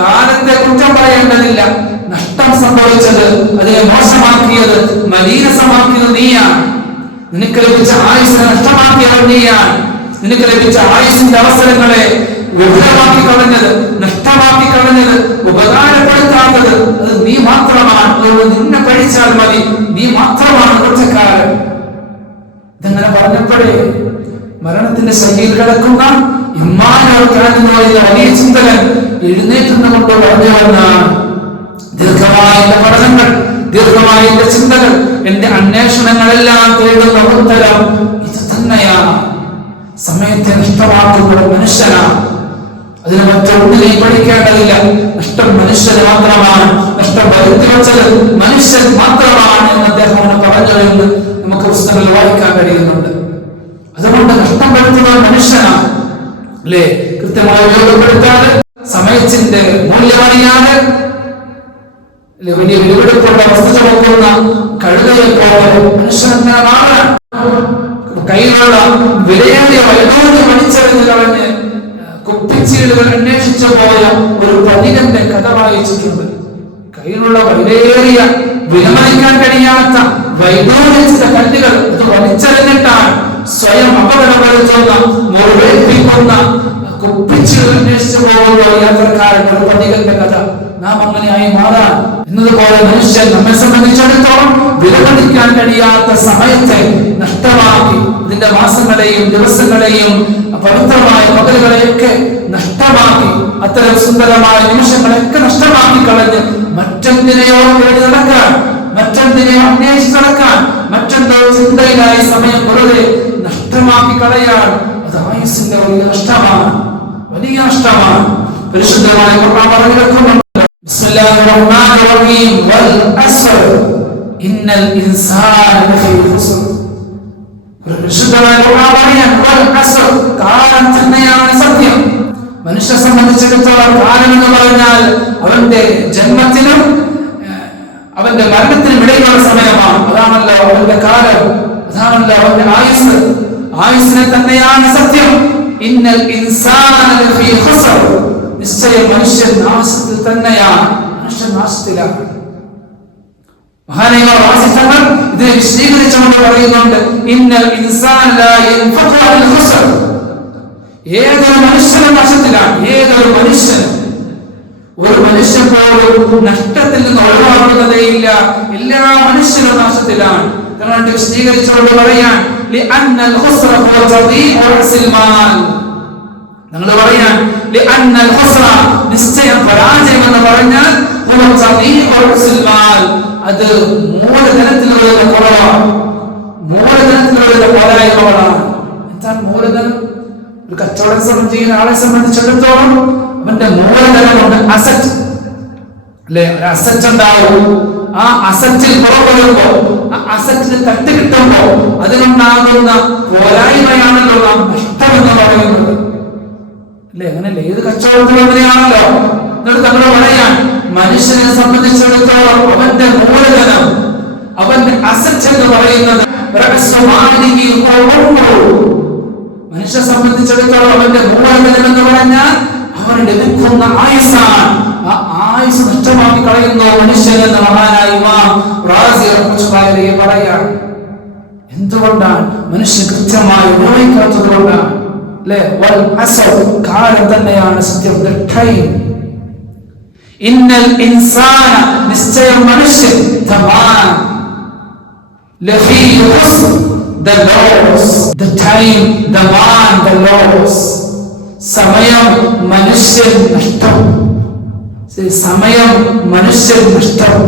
കാലത്തെ കുറ്റം പറയേണ്ടതില്ല. നഷ്ടം സംഭവിച്ചത്, അതിനെ മോശമാക്കിയത്, മലീനസമാക്കിയത് നീയാണ്. നിനക്ക് ലഭിച്ച ആയുസ്സിനെ നഷ്ടമാക്കിയവൻ നീയാണ്. നിനക്ക് ലഭിച്ച ആയുസ്സിന്റെ അവസരങ്ങളെ വിഫലമാക്കി കളഞ്ഞത്, നഷ്ടമാക്കി കളഞ്ഞത്, ഉപകാരപ്പെടുത്താത്തത് അത് നീ മാത്രമാണ്. അതുകൊണ്ട് നിന്നെ പഠിച്ചാൽ മതി, നീ മാത്രമാണ് കുറ്റക്കാരൻ. ഇതങ്ങനെ പറഞ്ഞപ്പോഴേ മരണത്തിന്റെ ശൈലിയിൽ കിടക്കുന്ന വലിയ ചിന്തകൻ എഴുന്നേറ്റുകൊണ്ട് പറഞ്ഞു വന്നാണ്, ദീർഘമായ പഠനങ്ങൾ, ദീർഘമായ ചിന്തകൾ, എന്റെ അന്വേഷണങ്ങളെല്ലാം തേടുന്ന ഉത്തരം ഇത് തന്നെയാണ്. സമയത്തെ നഷ്ടമാക്കുന്ന മനുഷ്യനാണ്. അതിന് മറ്റൊന്നിനെയും പഠിക്കേണ്ടതില്ല. നഷ്ടം മനുഷ്യന് മാത്രമാണ്, നഷ്ടം വരുത്തി വെച്ചത് മനുഷ്യൻ മാത്രമാണ് എന്ന് അദ്ദേഹം പറഞ്ഞു എന്ന് നമുക്ക് പുസ്തകങ്ങളിൽ വായിക്കാൻ കഴിയുന്നുണ്ട്. അതുകൊണ്ട് നഷ്ടം വരുത്തുന്നത് മനുഷ്യനാണ്, അല്ലേ? കൃത്യമായി ഉപയോഗപ്പെടുത്താതെ, സമയത്തിന്റെ മൂല്യമറിയാതെ, വലിയ വിലപിടിപ്പുള്ള വസ്തു ചുമക്കുന്ന കഴുതയെ പോലെ മനുഷ്യനെന്ന മാറാൻ കയ്യിലുള്ള വിലയേറിയ വൈദ്യുതി മണിച്ചറിഞ്ഞ് കളഞ്ഞ് കുപ്പിച്ചീടുകൾ അന്വേഷിച്ചു പോയ ഒരു പതികന്റെ കഥ വായിച്ചിട്ടുണ്ട്. കയ്യിലുള്ള വിലയേറിയ വിലമണിക്കാൻ കഴിയാത്ത വൈദ്യുതിച്ച കല്ലുകൾ അത് വലിച്ചെറിഞ്ഞിട്ടാണ് സ്വയം അപകടം വരുത്തുന്ന, മുറിവേൽപ്പിക്കുന്ന കുപ്പിച്ചീടുകൾ അന്വേഷിച്ചു പോകുന്ന യാത്രക്കാരൻ ഒരു പതികന്റെ കഥ. നാം അങ്ങനെയായി മാറാൻ എന്നതുപോലെ മനുഷ്യൻ നമ്മെ സംബന്ധിച്ചിടത്തോളം വിലമണിക്കാൻ കഴിയാത്ത സമയത്തെ നഷ്ടമാക്കി, ഇതിന്റെ മാസങ്ങളെയും ദിവസങ്ങളെയും പവിത്രമായ പകലുകളെയൊക്കെ നഷ്ടമാക്കി, അത്തരം സുന്ദരമായ നിമിഷങ്ങളെയൊക്കെ നഷ്ടമാക്കി കളഞ്ഞ് മറ്റെന്തിനെയോ തേടി നടക്കാൻ, മറ്റെന്തിനെയോ അന്വേഷിച്ച് നടക്കാൻ, മറ്റെന്തോ ചിന്തയിലായി സമയം വെറുതെ നഷ്ടമാക്കി കളയാൻ അത് ആയുസ്സിന്റെ വലിയ നഷ്ടമാണ്, വലിയ നഷ്ടമാണ്. പരിശുദ്ധമായ ഖുർആൻ പറഞ്ഞു വെക്കുന്നുണ്ട്, ബിസ്മില്ലാഹിർ റഹ്മാനിർ റഹീം, വൽ അസ്ർ ഇന്നൽ ഇൻസാന ലഫീ ഖുസ്ർ. പരിശുദ്ധമായ ഖുർആൻ പറയാൻ വൽ അസ്ർ, കാലം തന്നെയാണ് സത്യം. മനുഷ്യനെ സംബന്ധിച്ചിടത്തോളം കാലം എന്ന് പറഞ്ഞാൽ അവന്റെ ജന്മത്തിനും അവന്റെ മരണത്തിനും ഇടയിലുള്ള സമയമാണ്. അതാണല്ലോ അവന്റെ കാലം, അതാണല്ലോ അവന്റെ ആയുസ്. ആയുസ്സിനെ തന്നെയാണ് സത്യം. ഇന്നൽ ഇൻസാന ലഫീ ഖുസ്ർ, നിശ്ചയം മനുഷ്യൻ നാശത്തിൽ തന്നെയാണ്, മനുഷ്യൻ നാശത്തിലാണ്. മഹാനായ വാസിഫങ്ങൾ ഇതിനെ വിശദീകരിച്ചുകൊണ്ട് പറയുന്നുണ്ട്, ഇന്നൽ ഇൻസാന ലാ യൻഫഖു അൽ ഖുസ്ർ, ഏതൊരു മനുഷ്യനും നാശത്തിലാണ്. ഏതൊരു മനുഷ്യനും, ഒരു മനുഷ്യൻ പോലും നഷ്ടത്തിൽ നിന്ന് ഒഴിവാക്കുന്നതേയില്ല. എല്ലാ മനുഷ്യരും നാശത്തിലാണ്. കാരണം വിശദീകരിച്ചുകൊണ്ട് പറയാൻ ലിഅന്നൽ ഖുസ്റ ഹുവ തദീഉ റഅസിൽ മാൽ, നിങ്ങൾ പറയാൻ ലിഅന്നൽ ഖുസ്റ, നിശ്ചയം പരാജയം എന്ന് പറഞ്ഞാൽ ഹുവ തദീഉ റഅസിൽ മാൽ, അത് മൂലധനത്തിലുള്ള കുറവാണ്, മൂലധനത്തിലുള്ള പോരായ്മകളാണ്. എന്താണ് മൂലധനം? ഒരു കച്ചവടം ചെയ്യുന്ന ആളെ സംബന്ധിച്ചിടത്തോളം അവന്റെ മൂലധനമുണ്ട്, അസറ്റ്, അല്ലെ? ഒരു അസറ്റ് ഉണ്ടാവും. ആ അസറ്റിൽ കുറവ് വരുമ്പോ, ആ അസറ്റിന് തട്ട് കിട്ടുമ്പോ അതിനുണ്ടാകുന്ന പോരായ്മയാണല്ലോ നാം നഷ്ടമെന്ന് പറയുന്നത്, അല്ലെ? അങ്ങനല്ലേ? ഏത് കച്ചവടത്തിലും അങ്ങനെയാണല്ലോ. എന്നിട്ട് നമ്മൾ പറയാൻ, മനുഷ്യനെ സംബന്ധിച്ചിടത്തോളം അവന്റെ മൂലധനം, അവന്റെ അസറ്റ് എന്ന് പറയുന്നത് മനുഷ്യ സംബന്ധിച്ചിടത്തോളം അവന്റെ മൂലധനം എന്ന് പറഞ്ഞാൽ അവന് ലഭിക്കുന്ന ആയുസാണ്. ആ ആയുസ് നഷ്ടമാക്കി കളയുന്നു മനുഷ്യൻ എന്ന മഹാനായ ഇമാം റാസി റഹ്മത്തുള്ളാഹി പറയാം. എന്തുകൊണ്ടാണ്? മനുഷ്യൻ കൃത്യമായി ഉപയോഗിക്കാത്തത് കൊണ്ടാണ്. കാലം തന്നെയാണ് സത്യം. ഇന്നൽ ഇൻസാന, നിശ്ചയം മനുഷ്യൻ, സമയം മനുഷ്യൻ നഷ്ടം. സമയം മനുഷ്യൻ നഷ്ടം.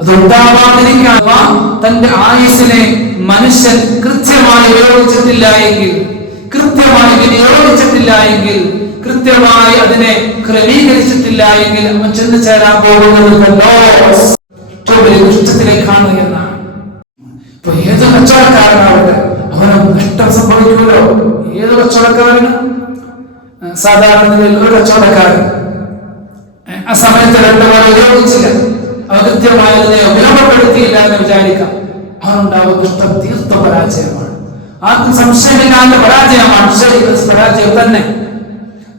അതുണ്ടാവാതിരിക്കാൻ തന്റെ ആയുസ്സിനെ മനുഷ്യൻ കൃത്യമായി ഉപയോഗിച്ചിട്ടില്ല എങ്കിൽ, കൃത്യമായി വിനിയോഗിച്ചിട്ടില്ല എങ്കിൽ, കൃത്യമായി അതിനെ ക്രമീകരിച്ചിട്ടില്ല എങ്കിൽ അവൻ ചെന്ന് ചേരാൻ പോകുന്നത് നഷ്ടത്തിലേക്കാണ് എന്നാണ്. ഇപ്പൊ ഏത് കച്ചവടക്കാരനാവട്ടെ അവന് നഷ്ടം സംഭവിക്കുമല്ലോ. ഏത് കച്ചവടക്കാരന്? സാധാരണ നിലയിൽ ഒരു കച്ചവടക്കാരൻ ആ സമയത്ത് രണ്ടുപേരെ ഉപയോഗിച്ചില്ല, അവ കൃത്യമായി അതിനെ ഉപയോഗപ്പെടുത്തിയില്ല എന്ന് വിചാരിക്കാം. അവനുണ്ടാവുന്ന നഷ്ടം തീർത്ത പരാജയമാണ്. ആർക്കും സംശയമില്ലാത്ത പരാജയമാണ്. പരാജയം തന്നെ.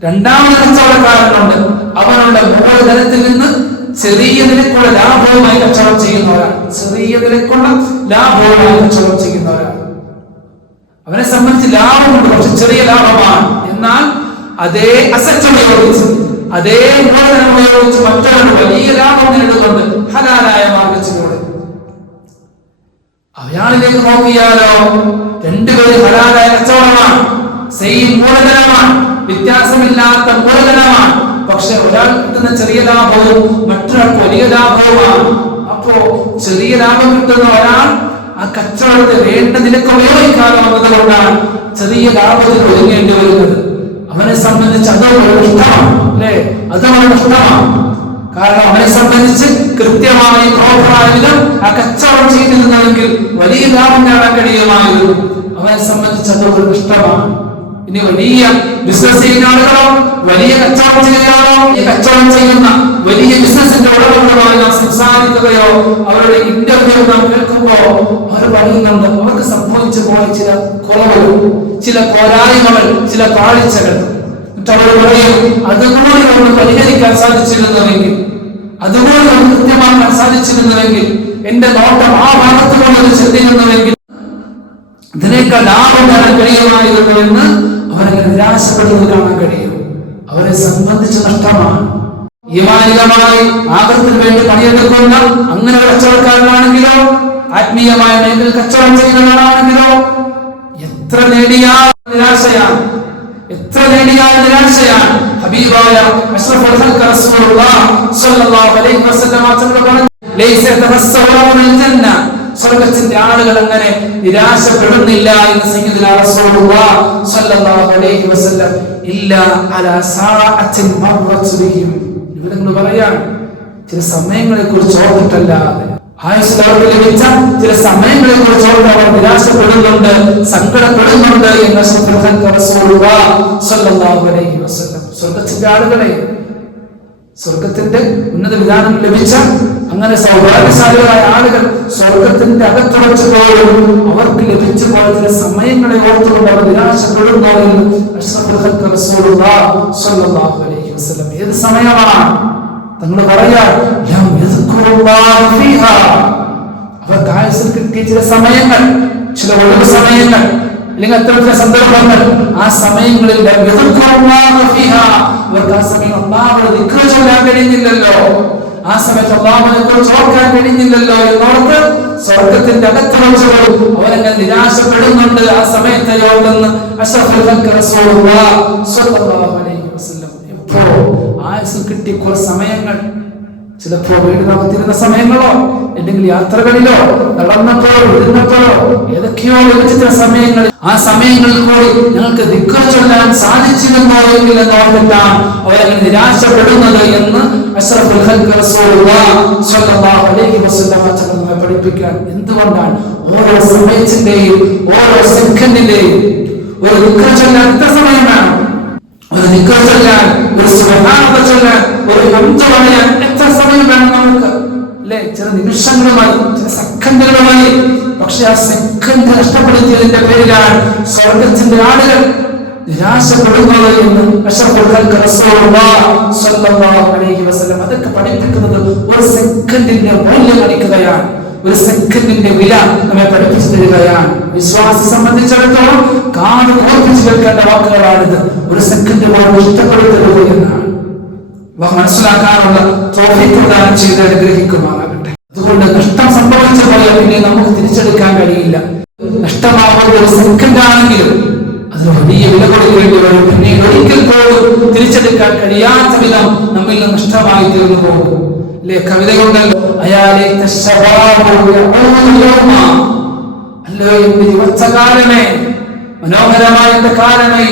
രണ്ടാമത് കച്ചവടക്കാരനുണ്ട്. അവനുള്ള മൂലധനത്തിൽ നിന്ന് ചെറിയ നിരക്കുള്ള ലാഭവുമായി കച്ചവടം ചെയ്യുന്ന ഒരാൾ. ചെറിയ നിരക്കുള്ള ലാഭവുമായി കച്ചവടം ചെയ്യുന്ന ഒരാൾ. അവനെ സംബന്ധിച്ച് ലാഭമുണ്ട്, പക്ഷെ ചെറിയ ലാഭമാണ്. എന്നാൽ അതേ അസറ്റ് ഉപയോഗിച്ച്, അതേ മൂലധനം ഉപയോഗിച്ച് മറ്റൊരു വലിയ ലാഭം നേടുന്നുണ്ട് ഹലാലായ മാർഗത്തിലൂടെ. അയാളിലേക്ക് നോക്കിയാലോ രണ്ടുപേരും ഹലാലായ കച്ചവടമാണ്, സെയിം മൂലധനമാണ്, വ്യത്യാസമില്ലാത്ത മൂലധനമാണ്. പക്ഷെ ഒരാൾ കിട്ടുന്ന ചെറിയ ലാഭവും മറ്റൊരാൾക്ക് വലിയ ലാഭവുമാണ്. അപ്പോ ചെറിയ ലാഭം കിട്ടുന്ന ഒരാൾ ആ കച്ചവടത്തെ വേണ്ട നിലക്ക് ഉപയോഗിക്കാതെ വന്നതുകൊണ്ടാണ് ചെറിയ ലാഭത്തിൽ ഒതുങ്ങേണ്ടി വരുന്നത്. അവനെ സംബന്ധിച്ച് അതൊരു നഷ്ടമാണ്, അല്ലെ? അതവന് നഷ്ടമാണ്. കാരണം അവനെ സംബന്ധിച്ച് കൃത്യമായി പ്രോപ്പറായ വിധം ആ കച്ചവടം ചെയ്തിരുന്നെങ്കിൽ വലിയ ലാഭം നേടാൻ കഴിയുമായിരുന്നു. അവനെ സംബന്ധിച്ച് അതൊരു നഷ്ടമാണ്. ഇനി വലിയ ബിസിനസ് ചെയ്യുന്ന ആളുകളോ, വലിയ കച്ചവടം ചെയ്യുന്നയാളോ, ഈ കച്ചവടം ചെയ്യുന്ന വലിയ ബിസിനസിന്റെ ഉടമകളുമായി നാം സംസാരിക്കുകയോ അവരുടെ ഇന്റർവ്യൂ നാം കേൾക്കുമ്പോ അവർ പറയുന്നുണ്ട് അവർക്ക് സംഭവിച്ചു പോയ ചില കുറവുകൾ, ചില പോരായ്മകൾ, ചില പാളിച്ചകൾ. അവർ പറയും അതുകൂടി നമ്മൾ പരിഹരിക്കാൻ സാധിച്ചിരുന്നുവെങ്കിൽ, അതുകൂടി നമ്മൾ കൃത്യമാക്കാൻ സാധിച്ചിരുന്നുവെങ്കിൽ, എന്റെ നോട്ടം ആ ഭാഗത്ത് കൊണ്ടത് ചെന്നിരുന്നുവെങ്കിൽ ഇതിനേക്കാൾ ലാഭം നേടാൻ കഴിയുമായിരുന്നു എന്ന് അവരങ്ങനെ നിരാശപ്പെടുന്നത് കാണാൻ കഴിയും. അവരെ സംബന്ധിച്ച് നഷ്ടമാണ്. ഈമാനികമായി ആഗ്രഹത്തിന് വേണ്ടി പണിയെടുക്കുന്ന അങ്ങനെ ഒരു കച്ചവടക്കാരനാണെങ്കിലോ, ആത്മീയമായ മേഖല കച്ചവടം ചെയ്യുന്നവരാണെങ്കിലോ എത്ര നേടിയാൽ നിരാശയാണ്, എത്ര നേടിയാൽ നിരാശയാണ്. ഹബീബായ അഷ്റഫുൽ ഖൽഖ് റസൂലുള്ളാഹി സ്വല്ലല്ലാഹു അലൈഹി വസല്ലം തങ്ങൾ പറഞ്ഞു, ലൈസ തഹസ്സറൂനൽ ജന്ന, സ്വർഗ്ഗത്തിന്റെ ആളുകൾ അങ്ങനെ നിരാശപ്പെടുന്നില്ല എന്ന് സയ്യിദുനാ റസൂലുള്ളാഹി സ്വല്ലല്ലാഹു അലൈഹി വസല്ലം ഇല്ലാ അലാ സാഅത്തിൻ മർറത് ബിഹിം. ഇവങ്ങൾ പറയാൻ ചില സമയങ്ങളെ കുറിച്ച് ഓർത്തിട്ടല്ലാതെ, ആയുസ്സിൽ അവർക്ക് ലഭിച്ച ചില സമയങ്ങളെ കുറിച്ച് ഓർത്ത് അവർ നിരാശപ്പെടുന്നുണ്ട്, സങ്കടപ്പെടുന്നുണ്ട് എന്ന് റസൂലുള്ളാഹി സ്വല്ലല്ലാഹു അലൈഹി വസല്ലം. സ്വർഗ്ഗത്തിന്റെ ആളുകളെ, സ്വർഗത്തിന്റെ ഉന്നത വിധാനം ലഭിച്ച അങ്ങനെ സൗഭാഗ്യശാലികളായ ആളുകൾ സ്വർഗത്തിന്റെ അകത്തുറച്ചപ്പോഴും അവർക്ക് ലഭിച്ചു പോയ ചില സമയങ്ങളെ ഓർത്തുകൊണ്ട് അവർ നിരാശപ്പെടുന്നു എന്ന് അഷ്റഫുൽ ഖൽഖ് റസൂലുള്ളാഹി സ്വല്ലല്ലാഹു അലൈഹി വസല്ലം. ഏത് സമയമാണ് തങ്ങൾ പറയാ ലം യസ്കുറുല്ലാഹു ഫീഹാ, അവർക്ക് ആയുസ്സിൽ കിട്ടിയ ചില സമയങ്ങൾ, ചില ഒഴിവ് സമയങ്ങൾ, അല്ലെങ്കിൽ അത്തരത്തിലെ സന്ദർഭങ്ങൾ, ആ സമയങ്ങളിൽ അവർക്ക് ആ സമയം അല്ലാഹുവിനെ ദിക്ർ ചൊല്ലാൻ കഴിയുന്നില്ലല്ലോ, ആ സമയത്ത് അല്ലാഹുവിനെ കുറിച്ച് ഓർക്കാൻ കഴിയുന്നില്ലല്ലോ എന്നോർത്ത് സ്വർഗത്തിന്റെ അകത്തുറച്ചവരും അവരങ്ങനെ നിരാശപ്പെടുന്നുണ്ട് ആ സമയത്തെ ഓർത്തെന്ന് അഷ്റഫുൽ ഖൽഖ് റസൂലുള്ളാഹി സ്വല്ലല്ലാഹു അലൈഹി വസല്ലം. എപ്പോ ആയുസ്സിൽ കിട്ടിയ കുറെ സമയങ്ങൾ, ചിലപ്പോ വീടിനകത്തിരുന്ന സമയങ്ങളോ, അല്ലെങ്കിൽ യാത്രകളിലോ, നടന്നപ്പോഴോ, ഇരുന്നപ്പോഴോ, ഏതൊക്കെയോ ലഭിച്ച സമയങ്ങളിൽ, ആ സമയങ്ങളിൽ കൂടി ഞങ്ങൾക്ക് ദിക്ർ ചൊല്ലാൻ സാധിച്ചിരുന്നോ എങ്കിൽ എന്നോർത്തിട്ടാണ് അവരങ്ങനെ നിരാശപ്പെടുന്നത് എന്ന് അഷ്റഫുൽ ഖൽഖ് റസൂലുള്ളാഹി സ്വല്ലല്ലാഹു അലൈഹി വസല്ലം നമ്മെ പഠിപ്പിക്കാൻ. എന്തുകൊണ്ടാണ് ഓരോ സമയത്തിന്റെയും ഓരോ സെക്കൻഡിന്റെയും ഒരു ദിക്ർ ചൊല്ലാൻ എത്ര സമയം വേണം? ഒരു ദിക്ർ ചൊല്ലാൻ, ഒരു സുബ്ഹാനല്ലാഹ് ചൊല്ലാൻ, ഒരു ഹംദ് പറയാൻ എത്ര സമയം വേണം നമുക്ക്? അല്ലെ? ചില നിമിഷങ്ങളുമായി, ചില സെക്കൻഡുകളുമായി പക്ഷെ ആ സെക്കൻഡ് നഷ്ടപ്പെടുത്തിയതിന്റെ പേരിലാണ് സ്വർഗത്തിന്റെ ആളുകൾ നിരാശപ്പെടുന്നത് എന്ന് അഷ്റഫുൽ ഖൽഖ് റസൂലുള്ളാഹി സ്വല്ലല്ലാഹു അലൈഹി വസല്ലം അതൊക്കെ പഠിപ്പിക്കുന്നത് ഒരു സെക്കൻഡിന്റെ മൂല്യം കാണിക്കുകയാണ്. ഒരു സെക്കൻഡിന്റെ വില നമ്മെ പഠിപ്പിച്ചു തരികയാണ്. വിശ്വാസി സംബന്ധിച്ചിടത്തോളം കാത് ഓർപ്പിച്ചു കേൾക്കേണ്ട വാക്കുകളാണിത്. ഒരു സെക്കൻഡ് പോലും നഷ്ടപ്പെടുത്തരുത് എന്നാണ്. മനസ്സിലാക്കാനുള്ള തൗഫീഖ് പ്രദാനം ചെയ്ത് അനുഗ്രഹിക്കുമാറാകട്ടെ. അതുകൊണ്ട് നഷ്ടം സംഭവിച്ച പോലെ പിന്നെ നമുക്ക് തിരിച്ചെടുക്കാൻ കഴിയില്ല. നഷ്ടമാവുന്ന ഒരു സെക്കൻഡ് ആണെങ്കിലും അതിന് വലിയ വില കൊടുക്കേണ്ടി വരും. പിന്നീട് ഒരിക്കൽ പോലും തിരിച്ചെടുക്കാൻ കഴിയാത്ത വിധം നമ്മിൽ നിന്ന് നഷ്ടമായി തീർന്നു പോകും. അല്ലെ, കവിതയുണ്ടല്ലോ, അല്ലോ എന്റെ യുവത്വകാലമേ, മനോഹരമായ എന്റെ കാലമേ,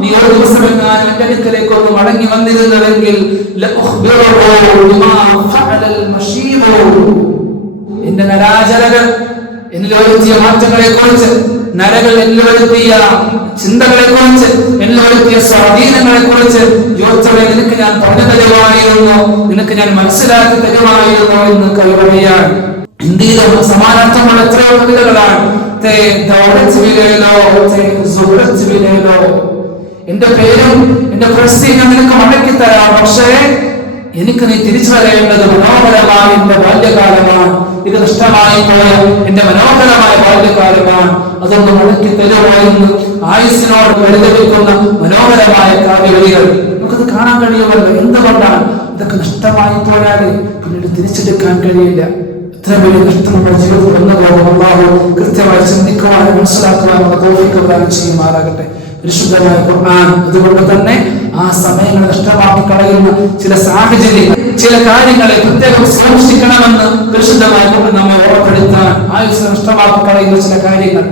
നീ ഒരു ദിവസം എങ്ങാനും എന്റെ അടുക്കലേക്ക് ഒന്ന് മടങ്ങി വന്നിരുന്നുവെങ്കിൽ എന്റെ നരാചരകൾ എന്നിൽ വരുത്തിയ മാറ്റങ്ങളെ കുറിച്ച്, നരകൾ എന്നിൽ വരുത്തിയ ചിന്തകളെ കുറിച്ച്, എന്നിൽ വരുത്തിയ സ്വാധീനങ്ങളെ കുറിച്ച് യുവത്വരെ നിനക്ക് ഞാൻ പറഞ്ഞു തരുമായിരുന്നു, നിനക്ക് ഞാൻ മനസ്സിലാക്കി തരുമായിരുന്നു എന്ന് കവിതയാണ്. ഇന്ത്യയിലെ സമാനാർത്ഥമുള്ള എത്രയോ കവിതകളാണ്. എന്റെ പേരും എന്റെ പ്രസിദ്ധീകരണം നിനക്ക് മടക്കി തരാം, പക്ഷേ എനിക്ക് നീ തിരിച്ചു വരേണ്ടത് മനോഹരമായ എന്റെ ബാല്യകാലമാണ്. ഇത് നഷ്ടമായി പോയ എന്റെ മനോഹരമായ ബാല്യകാലമാണ്. അതൊന്ന് മടക്കി തരുമായിരുന്നു. ആയുസ്സിനോട് പരിതപിക്കുന്ന മനോഹരമായ കാവ്യവലികൾ നമുക്കത് കാണാൻ കഴിയുമല്ലോ. എന്തുകൊണ്ടാണ്? ഇതൊക്കെ നഷ്ടമായി പോയാൽ പിന്നീട് തിരിച്ചെടുക്കാൻ കഴിയില്ല. ഇത്ര വലിയ നഷ്ടം നമ്മുടെ ജീവിതത്തിൽ വന്നതോടെ അല്ലാഹു കൃത്യമായി ചിന്തിക്കുവാനും മനസ്സിലാക്കുവാനുള്ള തൗഫീഖ് പ്രദാനം ചെയ്യുമാറാകട്ടെ. പരിശുദ്ധമായ ഖുർആൻ അതുകൊണ്ട് തന്നെ ആ സമയങ്ങൾ നഷ്ടമാക്കി കളയുന്ന ചില സാഹചര്യങ്ങൾ, ചില കാര്യങ്ങളെ പ്രത്യേകം സൂക്ഷിക്കണമെന്ന് പരിശുദ്ധമായ ഖുർആൻ നമ്മെ ഓർമ്മപ്പെടുത്താൻ, ആയുസ് നഷ്ടമാക്കി കളയുന്ന ചില കാര്യങ്ങൾ.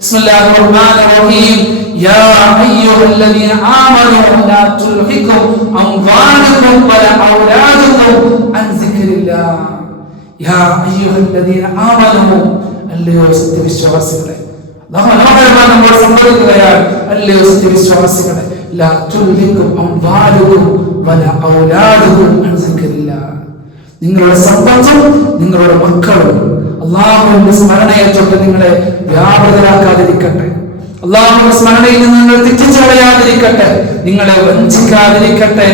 ബിസ്മില്ലാഹിർ റഹ്മാനിർ റഹീം. യാ അയ്യുഹല്ലദീന ആമനൂ ലാ തുൽഹികും അംവാലുകും വലാ ഔലാദുകും അൻ സിക്രില്ലാഹ്. യാ അയ്യുഹല്ലദീന ആമനൂ, അല്ലയോ സത്യവിശ്വാസികളെ, നമ്മോട് സംഭവിക്കുകയാണ്, അല്ലയോ സത്യവിശ്വാസികളെ, ലാ തുൽഹികും അംവാലുകും വലാ ഔലാദുകും അൻ സിക്രില്ലാഹ്. നിങ്ങളുടെ സമ്പത്തും നിങ്ങളുടെ മക്കളും അല്ലാഹുവിന്റെ സ്മരണയെ തൊട്ട് നിങ്ങളെ വ്യാപൃതരാക്കാതിരിക്കട്ടെ. അല്ലാഹുവിന്റെ സ്മരണയിൽ നിന്ന് നിങ്ങൾ തെറ്റിച്ചു കളയാതിരിക്കട്ടെ, നിങ്ങളെ വഞ്ചിക്കാതിരിക്കട്ടെ,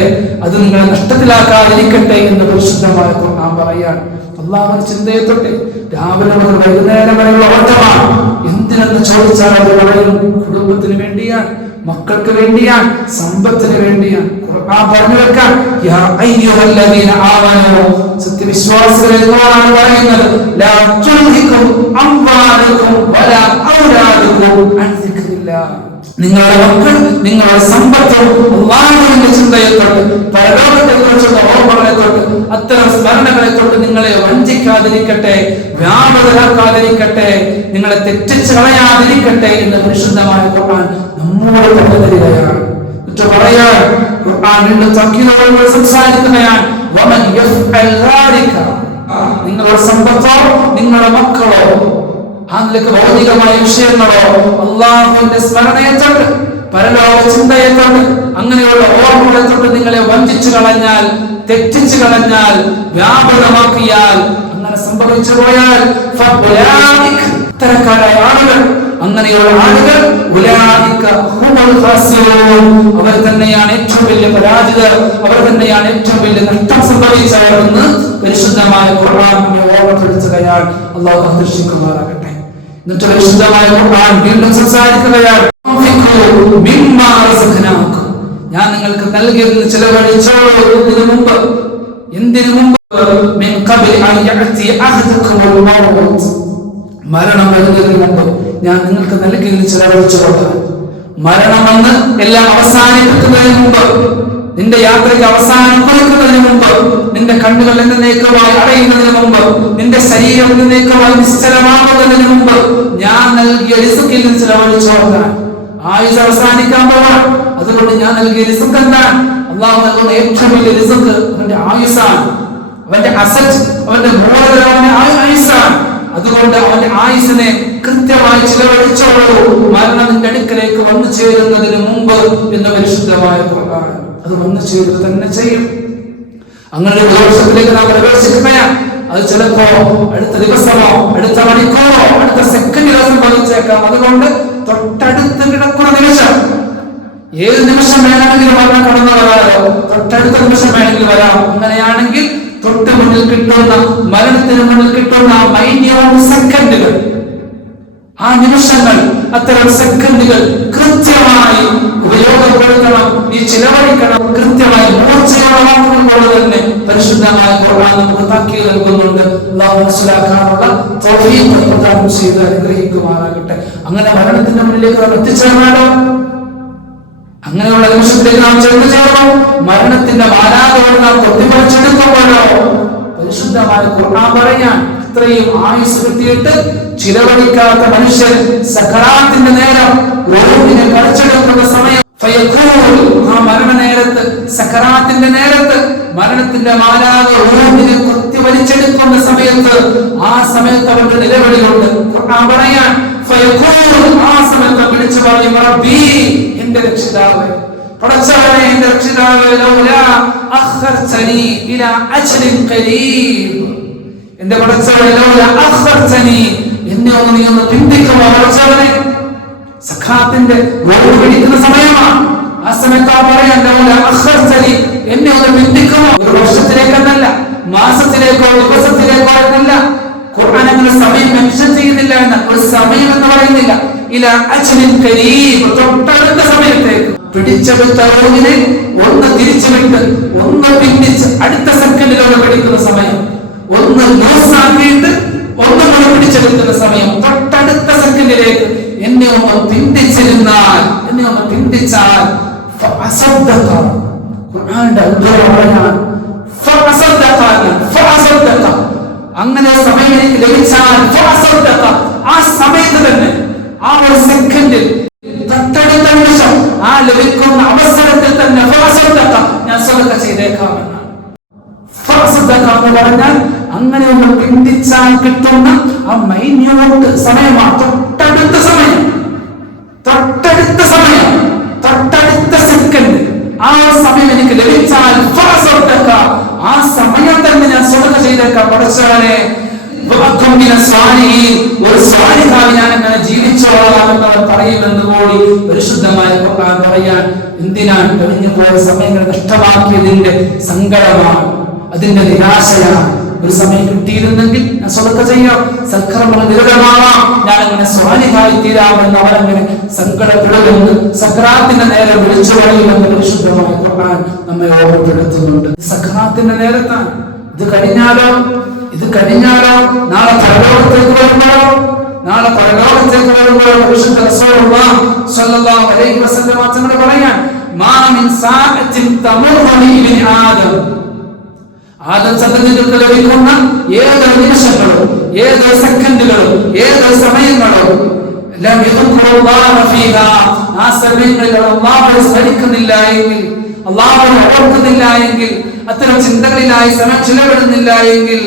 അത് നിങ്ങളെ നഷ്ടത്തിലാക്കാതിരിക്കട്ടെ എന്ന് പരിശുദ്ധമായ ഖുർആൻ പറയാണ്. അല്ലാഹുവിന്റെ ചിന്തയെ തൊട്ട് രാവിലെ മുതൽ വൈകുന്നേരം വരെയുള്ള ഓട്ടമാണ്. എന്തിനെന്ന് ചോദിച്ചാൽ അത് പറയും കുടുംബത്തിന് വേണ്ടിയാണ്, മക്കൾക്ക് വേണ്ടിയാണ്, സമ്പത്തിന് വേണ്ടിയാണ്. ഖുർആൻ പറഞ്ഞു വെക്കാൻ യാ അയ്യുഹല്ലദീന ആമനൂ, സത്യവിശ്വാസികളെ എന്നാണ് പറയുന്നത്. ലാ തുൽഹികും അംവാലുകും വലാ ഔലാദുകും അൻ സിക്രില്ലാഹ്. നിങ്ങളുടെ മക്കൾ, നിങ്ങളുടെ സമ്പത്തും അല്ലാഹുവിന്റെ ചിന്തയെ തൊട്ട്, പരലോകത്തെ കുറിച്ചുള്ള ഓർമ്മകളെ തൊട്ട്, അത്തരം സ്മരണകളെ തൊട്ട് നിങ്ങളെ വഞ്ചിക്കാതിരിക്കട്ടെ, വ്യാപൃതരാക്കാതിരിക്കട്ടെ, നിങ്ങളെ തെറ്റിച്ച് കളയാതിരിക്കട്ടെ എന്ന് പരിശുദ്ധമായ ഖുർആൻ നമ്മോട് പറഞ്ഞു തരികയാണ്. പറയാൻ ഖുർആൻ വീണ്ടും തഖ്വീദോട് സംസാരിക്കുകയാണ്. വമൻ യഫ്അൽ ദാലിക, നിങ്ങളുടെ സമ്പത്തോ നിങ്ങളുടെ മക്കളോ ആ നിലക്ക് ഭൗതികമായ വിഷയങ്ങളോ അല്ലാഹുവിന്റെ സ്മരണയെ തൊട്ട്, പരലോക ചിന്തയെ തൊട്ട്, അങ്ങനെയുള്ള ഓർമ്മകളെ തൊട്ട് നിങ്ങളെ വഞ്ചിച്ചു കളഞ്ഞാൽ, തെറ്റിച്ചു കളഞ്ഞാൽ, വ്യാപൃതമാക്കിയാൽ, അങ്ങനെ സംഭവിച്ചു പോയാൽ ഇത്തരക്കാരായ ആളുകൾ, അങ്ങനെയുള്ള ആളുകൾ അവർ തന്നെയാണ് ഏറ്റവും വലിയ പരാജിതർ, അവർ തന്നെയാണ് ഏറ്റവും വലിയ നഷ്ടം സംഭവിച്ചവർ എന്ന് പരിശുദ്ധമായ ഖുർആൻ നമ്മെ ഓർമ്മപ്പെടുത്തുകയാണ്. അല്ലാഹു കാത്തുരക്ഷിക്കുമാറാകട്ടെ. എന്നിട്ട് പരിശുദ്ധമായ ഖുർആൻ വീണ്ടും സംസാരിക്കുകയാണ്. ഞാൻ നിങ്ങൾക്ക് നൽകിയതിന് ചിലവഴിച്ചോ. എന്തിനു മുമ്പ് മരണം വരുന്നതിന് മുമ്പ് ഞാൻ നിങ്ങൾക്ക് നൽകിയതിന് ചിലവഴിച്ചോട്ടെ. മരണമെന്ന് എല്ലാം അവസാനിപ്പിക്കുന്നതിന് മുമ്പ്, നിന്റെ യാത്രയ്ക്ക് അവസാനം കുറിക്കുന്നതിന് മുമ്പ്, നിന്റെ കണ്ണുകൾ എന്നേക്കുമായി അടയുന്നതിന് മുമ്പ്, നിന്റെ ശരീരം എന്നേക്കുമായി നിശ്ചലമാകുന്നതിന് മുമ്പ് ഞാൻ നൽകിയ റിസ്കിൽ നിന്ന് ചിലവഴിച്ചോട്ടെ. ആയുസ് അവസാനിക്കാൻ പോവാൻ, അതുകൊണ്ട് ഞാൻ നൽകിയ റിസ്ക് എന്താണ്? അല്ലാഹു നൽകുന്ന ഏറ്റവും വലിയ റിസ്ക് അവന്റെ ആയുസാണ്, അവന്റെ അസറ്റ്, അവന്റെ മൂലധനം അവന്റെ ആയുസാണ്. അതുകൊണ്ട് അവന്റെ ആയുസിനെ കൃത്യമായി ചിലവഴിച്ചോളൂ, മരണം നിന്റെ അടുക്കലേക്ക് വന്നു ചേരുന്നതിന് മുമ്പ് എന്ന് പരിശുദ്ധമായ ഖുർആൻ. അത് വന്നു ചേരുക തന്നെ ചെയ്യും. അങ്ങനെ ഒരു ദോഷത്തിലേക്ക് നാം പ്രവേശിക്കുകയാണ്. അത് ചിലപ്പോ അടുത്ത ദിവസമോ അടുത്ത മണിക്കൂറോ അടുത്ത സെക്കൻഡിലോ സംഭവിച്ചേക്കാം. അതുകൊണ്ട് തൊട്ടടുത്ത് കിടക്കുന്ന നിമിഷം, ഏത് നിമിഷം വേണമെങ്കിലും മരണം കടന്നു വരാമോ, തൊട്ടടുത്ത നിമിഷം വേണമെങ്കിൽ വരാം. അങ്ങനെയാണെങ്കിൽ തൊട്ട് മുന്നിൽ കിട്ടുന്ന, മരണത്തിന് മുന്നിൽ കിട്ടുന്ന മൈന്യൂട്ട് സെക്കൻഡുകൾ, ആ നിമിഷങ്ങൾ, അത്തരം സെക്കൻഡുകൾ കൃത്യമായി ഉപയോഗപ്പെടുത്തണം, നീ ചിലവഴിക്കണം. കൃത്യമായി മൂർച്ചയുള്ളവാക്കുകളോട് തന്നെ പരിശുദ്ധമായ ഖുർആൻ നമുക്ക് താക്കീത് നൽകുന്നുണ്ട്. അല്ലാഹു മനസ്സിലാക്കാനുള്ള തൗഫീഖ് പ്രദാനം ചെയ്ത് അനുഗ്രഹിക്കുമാറാകട്ടെ. അങ്ങനെ മരണത്തിന്റെ മുന്നിലേക്ക് നാം എത്തിച്ചേർന്നാലോ, അങ്ങനെയുള്ള നിമിഷത്തിലേക്ക് നാം ചെന്നു ചേർന്നോ, മരണത്തിന്റെ മാലാഖയോട് നാം കൊത്തിപ്പറിച്ചെടുക്കുമ്പോഴോ പരിശുദ്ധമായ ഖുർആൻ പറയാൻ, ഇത്രയും ആയുസ് കിട്ടിയിട്ട് ചിലവഴിക്കാത്ത മനുഷ്യൻ സക്കറാത്തിന്റെ നേരം റൂഹിനെ പറിച്ചെടുക്കുന്ന സമയം, ആ മരണ നേരത്ത്, സക്കറാത്തിന്റെ നേരത്ത് മരണത്തിന്റെ മാലാഖ റൂഹിനെ കൊത്തി വലിച്ചെടുക്കുന്ന സമയത്ത്, ആ സമയത്ത് അവരുടെ നിലവിളിയുണ്ട്. ഖുർആൻ പറയാൻ, ആ സമയത്ത് വിളിച്ചു പറയും, റബ്ബി, എന്റെ രക്ഷിതാവേ, പടച്ചവനെ, എന്റെ രക്ഷിതാവേ, ലൗലാ അഖർതനി ഇലാ അജ്ലിൻ ഖരീബ്, എന്റെ പടച്ചവനെ, ലൗലാ അഖർതനി, എന്നെ നീ ഒന്ന് പിന്തിക്കുമോ പടച്ചവനെ. സഖാത്തിന്റെ റൂഹ് പിടിക്കുന്ന സമയമാണ്. ആ സമയത്ത് പറയാൻ, ലൗലാ അഖർതനി, എന്നെ ഒന്ന് പിന്തിക്കുമോ. ഒരു വർഷത്തിലേക്കെന്നല്ല, മാസത്തിലേക്കോ ദിവസത്തിലേക്കോ എന്നല്ല. ഖുർആൻ അങ്ങനെ സമയം മെൻഷൻ ചെയ്യുന്നില്ല, എന്ന ഒരു സമയം എന്ന് പറയുന്നില്ല. ഇലാ അജ്ലിൻ ഖരീബ്, തൊട്ടടുത്ത സമയത്തേക്ക്. പിടിച്ചെടുത്ത റൂഹിനെ ഒന്ന് തിരിച്ചുവിട്ട് ഒന്ന് പിടിച്ച് അടുത്ത സെക്കൻഡിലൂടെ പിടിക്കുന്ന സമയം, ഒന്ന് ലൂസാക്കിയിട്ട് ഒന്ന് പിടിച്ചെടുക്കുന്ന സമയം, തൊട്ടടുത്ത സെക്കൻഡിലേക്ക് എന്നെ ഒന്ന് പിന്തിച്ചിരുന്നാൽ, എന്നെ ഒന്ന് പിന്തിച്ചാൽ, അങ്ങനെ സമയം എനിക്ക് ലഭിച്ചാൽ, ആ സമയത്ത് തന്നെ, ആ ഒരു സെക്കൻഡിൽ, തൊട്ടടുത്ത നിമിഷം, ആ ലഭിക്കുന്ന അവസരത്തിൽ തന്നെ ഞാൻ സദഖ ചെയ്തേക്കാമെന്നാണ്. എന്ന് പറഞ്ഞാൽ അങ്ങനെ ഒന്ന് പിന്തിച്ചാൽ കിട്ടുന്ന ആ മൈന്യൂട്ട് സമയമാണ്, തൊട്ടടുത്ത സമയം, തൊട്ടടുത്ത സമയം, തൊട്ടടുത്ത സെക്കൻഡ്. ആ സമയം എനിക്ക് ലഭിച്ചാൽ ആ സമയം തന്നെ ഞാൻ സദഖ ചെയ്തേക്കാം. പടച്ചവനെ, ഒരു സ്വാലിഹായി ഞാൻ അങ്ങനെ ജീവിച്ചോളാമെന്ന് പറയുമെന്ന് കൂടി പരിശുദ്ധമായ ഖുർആൻ പറയാൻ. എന്തിനാണ്? കഴിഞ്ഞു പോയ സമയങ്ങൾ നഷ്ടമാക്കിയതിന്റെ സങ്കടമാണ്, അതിന്റെ നിരാശയാണ്. ഒരു സമയം കിട്ടിയിരുന്നെങ്കിൽ ഞാൻ സദഖ ചെയ്യാം, സൽക്കർമ്മങ്ങൾ നിരതമാവാം, ഞാൻ അങ്ങനെ സ്വാലിഹായി തീരാമെന്ന് അവരങ്ങനെ സങ്കടപ്പെടുമെന്ന് സക്രാത്തിന്റെ നേരം വിളിച്ചു പറയുമെന്ന് പരിശുദ്ധമായ ഖുർആൻ നമ്മെ ഓർമ്മപ്പെടുത്തുന്നുണ്ട്. സക്രാത്തിന്റെ നേരത്താണ്. ഇത് കഴിഞ്ഞാലോ, ഇത് കഴിഞ്ഞാലോ, നാളെ പരലോകത്തേക്ക് വരുമ്പോഴോ, നാളെ പരലോകത്തേക്ക് വരുമ്പോഴോ പരിശുദ്ധ റസൂലുള്ളാഹി സ്വല്ലല്ലാഹു അലൈഹി വസല്ലം തങ്ങൾ പറയാൻ, മാ മിൻ സാഅത്തിൻ തമുറു ഇബ്നു ആദം, ആദം സന്തതികൾക്ക് ലഭിക്കുന്ന ഏത് നിമിഷങ്ങളോ, ഏത് സെക്കൻഡുകളോ, ഏത് സമയങ്ങളോ, ആ സമയങ്ങളിൽ അല്ലാഹുവിനെ സ്മരിക്കുന്നില്ല എങ്കിൽ, അല്ലാഹുവിനെ ഓർക്കുന്നില്ല എങ്കിൽ, അത്തരം ചിന്തകളിലായി സമയം ചിലവിടുന്നില്ല എങ്കിൽ,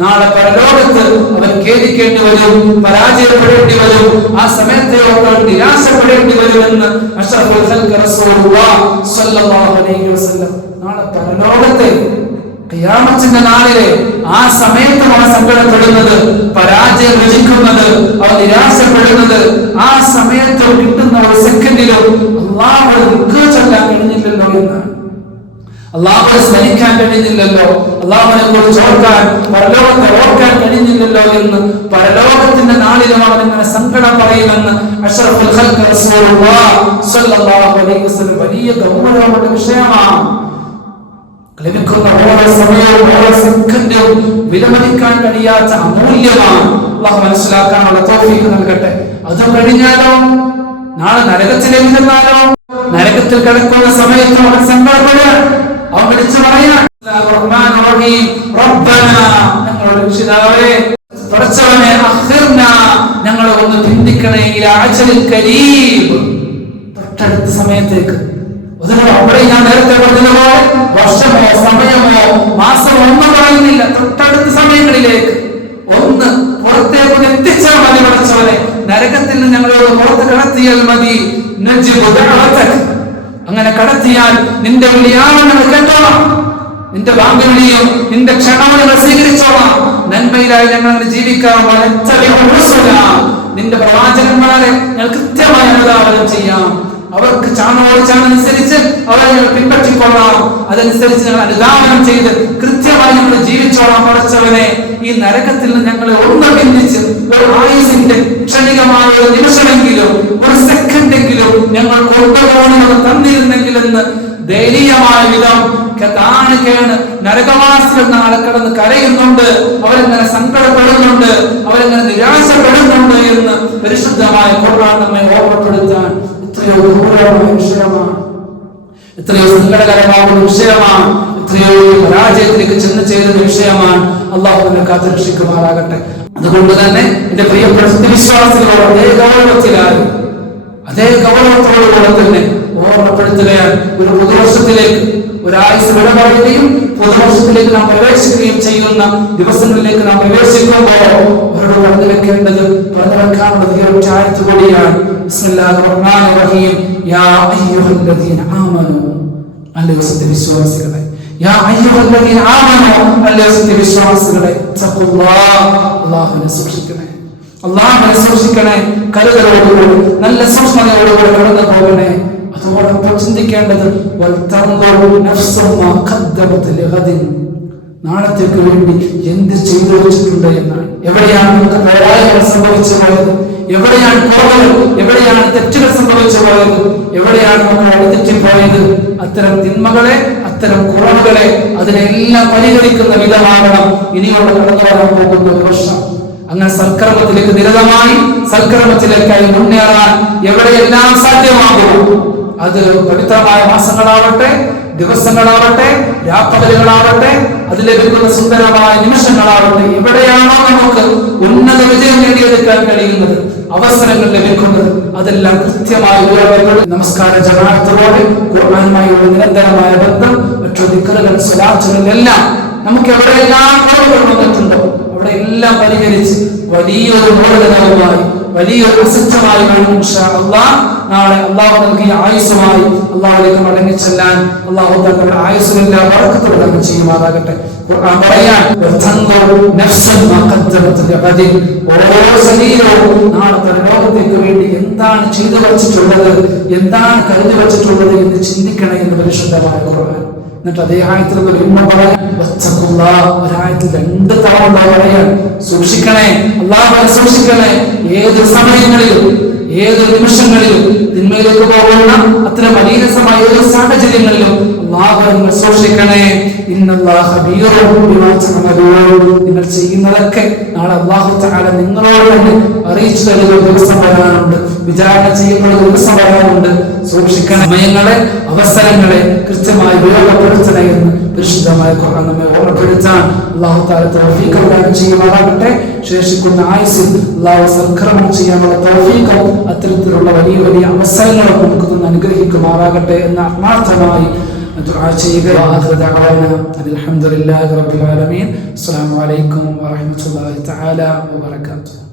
നാളെ പരലോകത്ത് അവൻ ഖേദിക്കേണ്ടി വരും, പരാജയപ്പെടേണ്ടി വരും, ആ സമയത്തെ ഓർക്കാൻ നിരാശപ്പെടേണ്ടി വരുമെന്ന് അഷ്റഫുൽ ഖൽഖ് റസൂലുള്ളാഹി സ്വല്ലല്ലാഹു അലൈഹി വസല്ലം. നാളെ പരലോകത്തെ ഖിയാമത്തിന്റെ നാളിലെ ആ സമയത്ത് അവൻ സങ്കടപ്പെടുന്നത്, പരാജയം രുചിക്കുന്നത്, അവൻ നിരാശപ്പെടുന്നത്, ആ സമയത്ത് കിട്ടുന്ന ഒരു സെക്കൻഡിലും അല്ലാഹുവെ ദിക്ർ ചൊല്ലാൻ കഴിഞ്ഞില്ലല്ലോ എന്നാണ്. അല്ലാഹുവെ സ്മരിക്കാൻ കഴിഞ്ഞില്ലല്ലോ, അല്ലാഹുവിനെ കുറിച്ച് ഓർക്കാൻ, പരലോകത്തെ ഓർക്കാൻ കഴിഞ്ഞില്ലല്ലോ എന്ന് പരലോകത്തിന്റെ നാളിലും അവൻ ഇങ്ങനെ സങ്കടം പറയുമെന്ന് അഷ്റഫുൽ ഖൽഖ് റസൂലുള്ളാഹി സ്വല്ലല്ലാഹു അലൈഹി വസല്ലം വലിയ ഗൗരവമുള്ള വിഷയമാണ്. ലഭിക്കുന്ന ഓരോ സമയവും ഓരോ സെക്കൻഡും വിലമതിക്കാൻ കഴിയാത്ത അമൂല്യമാണ്. അല്ലാഹു മനസ്സിലാക്കാനുള്ള തൗഫീഖ് നൽകട്ടെ. അത് കഴിഞ്ഞാലോ, നാളെ നരകത്തിലേക്ക് ചെന്നാലോ, നരകത്തിൽ കിടക്കുന്ന സമയത്ത് അവൻ സങ്കടപ്പെടുകയാണ്, അവൻ വിളിച്ചു പറയാൻ, ഞങ്ങളുടെ രക്ഷിതാവേ, പടച്ചവനെ, ഞങ്ങളെ ഒന്ന് പിന്തിക്കണേ, തൊട്ടടുത്ത സമയത്തേക്ക്. അവിടെ ഞാൻ നേരത്തെ പറഞ്ഞതുപോലെ വർഷമോ സമയമോ മാസമോ ഒന്നും പറയുന്നില്ല, തൊട്ടടുത്ത സമയങ്ങളിലേക്ക് ഒന്ന് പുറത്തേക്ക് എത്തിച്ചാൽ മതി. പടച്ചവനെ, നരകത്തിൽ നിന്ന് ഞങ്ങളോട് പുറത്ത് കടത്തിയാൽ മതി. അങ്ങനെ കടത്തിയാൽ നിന്റെ വിളിയാണെന്ന് കേട്ടോളാം. നിന്റെ വാഗ്ദാനവും നിന്റെ ക്ഷണവും ഞങ്ങൾ സ്വീകരിച്ചോളാം. നന്മയിലായി ഞങ്ങൾ ജീവിക്കാം. നിന്റെ പ്രവാചകന്മാരെ ഞങ്ങൾ കൃത്യമായി അനുധാവനം ചെയ്യാം. അവർക്ക് ചാണോടിച്ചാണനുസരിച്ച് അവരെ ഞങ്ങൾ പിൻപറ്റിക്കൊള്ളാം. അതനുസരിച്ച് ഞങ്ങൾ അനുധാവനം ചെയ്ത് കൃത്യമായി ഞങ്ങൾ ജീവിച്ചോളാം. പടച്ചവനെ, ഈ നരകത്തിൽ നിന്ന് ഞങ്ങളെ ഒന്ന് ഭിന്നിച്ച് ഒരു ആയുസിന്റെ ക്ഷണികമായ ഒരു നിമിഷമെങ്കിലും ഒരു സെക്കൻഡെങ്കിലും ഞങ്ങൾ കൊണ്ടുപോകണമെന്ന് തന്നിരുന്നെങ്കിലെന്ന് ദയനീയമായ വിധം നരകവാസികൾ നാളെ കിടന്ന് കരയുന്നുണ്ട്. അവരെങ്ങനെ സങ്കടപ്പെടുന്നുണ്ട്, അവരെങ്ങനെ നിരാശപ്പെടുന്നുണ്ട് എന്ന് പരിശുദ്ധമായ ഖുർആൻ നമ്മെ ഓർമ്മപ്പെടുത്താൻ എത്രയോ ഗൗരവമായ വിഷയമാണ്, എത്രയോ സങ്കടകരമാകുന്ന വിഷയമാണ്, എത്രയോ പരാജയത്തിലേക്ക് ചെന്ന് ചേരുന്ന വിഷയമാണ്. അള്ളാഹു നമ്മെ കാത്തുരക്ഷിക്കുമാറാകട്ടെ. അതുകൊണ്ട് തന്നെ എന്റെ പ്രിയപ്പെട്ട വിശ്വാസികളോട് അതേ ഗൗരവത്തോടുകൂടെ തന്നെ ഓർമ്മപ്പെടുത്തുകയാണ്. ഒരു പുതുവർഷത്തിലേക്ക് ഒരായുസ് വിടപറയുകയും പുതുവർഷത്തിലേക്ക് നാം പ്രവേശിക്കുകയും ചെയ്യുന്ന ദിവസങ്ങളിലേക്ക് നാം പ്രവേശിക്കുമ്പോൾ അവരോട് പറഞ്ഞു വെക്കേണ്ടത്, പറഞ്ഞു വെക്കാനുള്ളത് ഈ ഒറ്റ ആയത്ത് കൂടിയാണ്. ബിസ്മില്ലാഹിർ റഹ്മാനിർ റഹീം. യാ അയ്യുഹല്ലദീന ആമനൂ, അല്ലയോ സത്യവിശ്വാസികളെ, യാ അയ്യുഹല്ലദീന ആമനൂ, അല്ലയോ സത്യവിശ്വാസികളെ, തഖുല്ലാഹ്, അല്ലാഹുവിനെ സൂക്ഷിക്കണേ, അല്ലാഹുവിനെ സൂക്ഷിക്കണേ. കരുതലോടുകൂടി നല്ല സൂക്ഷ്മതയോടുകൂടി കടന്നു പോകണേ. അതോടൊപ്പം ചിന്തിക്കേണ്ടത് നാളത്തേക്ക് വേണ്ടി എന്ത് ചെയ്തു വെച്ചിട്ടുണ്ട് എന്നാണ്. എവിടെയാണ് നമുക്ക് പോരായ്മകൾ സംഭവിച്ചു പോയത്, എവിടെയാണ് കുറവുകൾ, എവിടെയാണ് തെറ്റുകൾ സംഭവിച്ചു പോയത്, എവിടെയാണ് നമ്മൾ വഴിതെറ്റിപ്പോയത്. അത്തരം തിന്മകളെ, അത്തരം കുറവുകളെ അതിനെല്ലാം പരിഹരിക്കുന്ന വിധമാകണം ഇനിയുള്ള കടന്നു വരാൻ പോകുന്ന ഒരു വർഷം. അങ്ങനെ സൽക്കർമ്മത്തിലേക്ക് നിരതമായി സൽക്കർമ്മത്തിലേക്കായി മുന്നേറാൻ എവിടെയെല്ലാം സാധ്യമാകും, അത് പവിത്രമായ മാസങ്ങളാവട്ടെ, ദിവസങ്ങളാവട്ടെ, രാപ്പകലുകളാവട്ടെ, അത് ലഭിക്കുന്ന സുന്ദരമായ നിമിഷങ്ങളാവട്ടെ, എവിടെയാണോ നമുക്ക് ഉന്നത വിജയം നേടിയെടുക്കാൻ കഴിയുന്നത്, അവസരങ്ങൾ ലഭിക്കുന്നത്, അതെല്ലാം കൃത്യമായി ഉപയോഗപ്പെടും. നമസ്കാര ജമാഅത്തോടെ ഖുർആനുമായുള്ള നിരന്തരമായ ബന്ധം, മറ്റു ദിക്റുകൾ, സ്വലാത്തുകൾ എല്ലാം നമുക്ക് എവിടെയെല്ലാം കുറവുകൾ വന്നിട്ടുണ്ടോ അവിടെ എല്ലാം പരിഹരിച്ച് വലിയൊരു മൂലധനവുമായി, വലിയൊരു അസത്യമായി വേണം ഇൻഷാ അല്ലാഹ് നാളെ അള്ളാഹു നൽകിയ ആയുസ്സുമായി അള്ളാഹുലേക്ക് മടങ്ങി ചെല്ലാൻ അള്ളാഹു തങ്ങളുടെ ആയുസ്സിനെല്ലാം ബറക്കത്ത് പ്രദാനം ചെയ്യുമാറാകട്ടെ. ഖുർആൻ പറയാൻ, ഓരോ ശരീരവും നാളത്തെ ലോകത്തേക്ക് വേണ്ടി എന്താണ് ചെയ്തു വച്ചിട്ടുള്ളത്, എന്താണ് കരുതി വച്ചിട്ടുള്ളത് എന്ന് ചിന്തിക്കണേ എന്ന് പരിശുദ്ധമായ ഖുർആൻ. എന്നിട്ട് അതേ ആയത്തിൽ പറയാൻ, ഒരായത്തിൽ 2 തവണ പറയാൻ, സൂക്ഷിക്കണേ, അള്ളാഹുവിനെ സൂക്ഷിക്കണേ. ഏത് സമയങ്ങളിലും ഏത് നിമിഷങ്ങളിലും തിന്മയിലേക്ക് പോകുന്ന അത്തരം മലീനസമായ ഏത് സാഹചര്യങ്ങളിലും അള്ളാഹുവിനെ സൂക്ഷിക്കണേ. നിങ്ങൾ ചെയ്യുന്നതൊക്കെ നാളെ അല്ലാഹു തആല നിങ്ങളോട് തന്നെ അറിയിച്ചു തരുന്ന ദിവസം വരാനുണ്ട്, വിചാരണ ചെയ്യപ്പെടുന്ന ദിവസം വരാനുണ്ട്. സൂക്ഷിക്കണേ. സമയങ്ങളെ, അവസരങ്ങളെ കൃത്യമായി ഉപയോഗപ്പെടുത്തണേ എന്ന് പരിശുദ്ധമായ ഖുർആൻ നമ്മെ ഓർമ്മപ്പെടുത്താൻ അല്ലാഹു തആല തൗഫീഖ് പ്രദാനം ചെയ്യുമാറാകട്ടെ. ശേഷിക്കുന്ന ആയുസ്സിൽ അല്ലാഹു സൽക്കർമ്മം ചെയ്യാനുള്ള തൗഫീഖും അത്തരത്തിലുള്ള വലിയ വലിയ അവസരങ്ങളും നമുക്ക് തന്നെ അനുഗ്രഹിക്കുമാറാകട്ടെ എന്ന് ആത്മാർത്ഥമായി ദുആ ചെയ്യുക. അൽഹംദുലില്ലാഹി റബ്ബിൽ ആലമീൻ. അസ്സലാമു അലൈക്കും വറഹ്മത്തുള്ളാഹി തആല വബറകാതുഹു.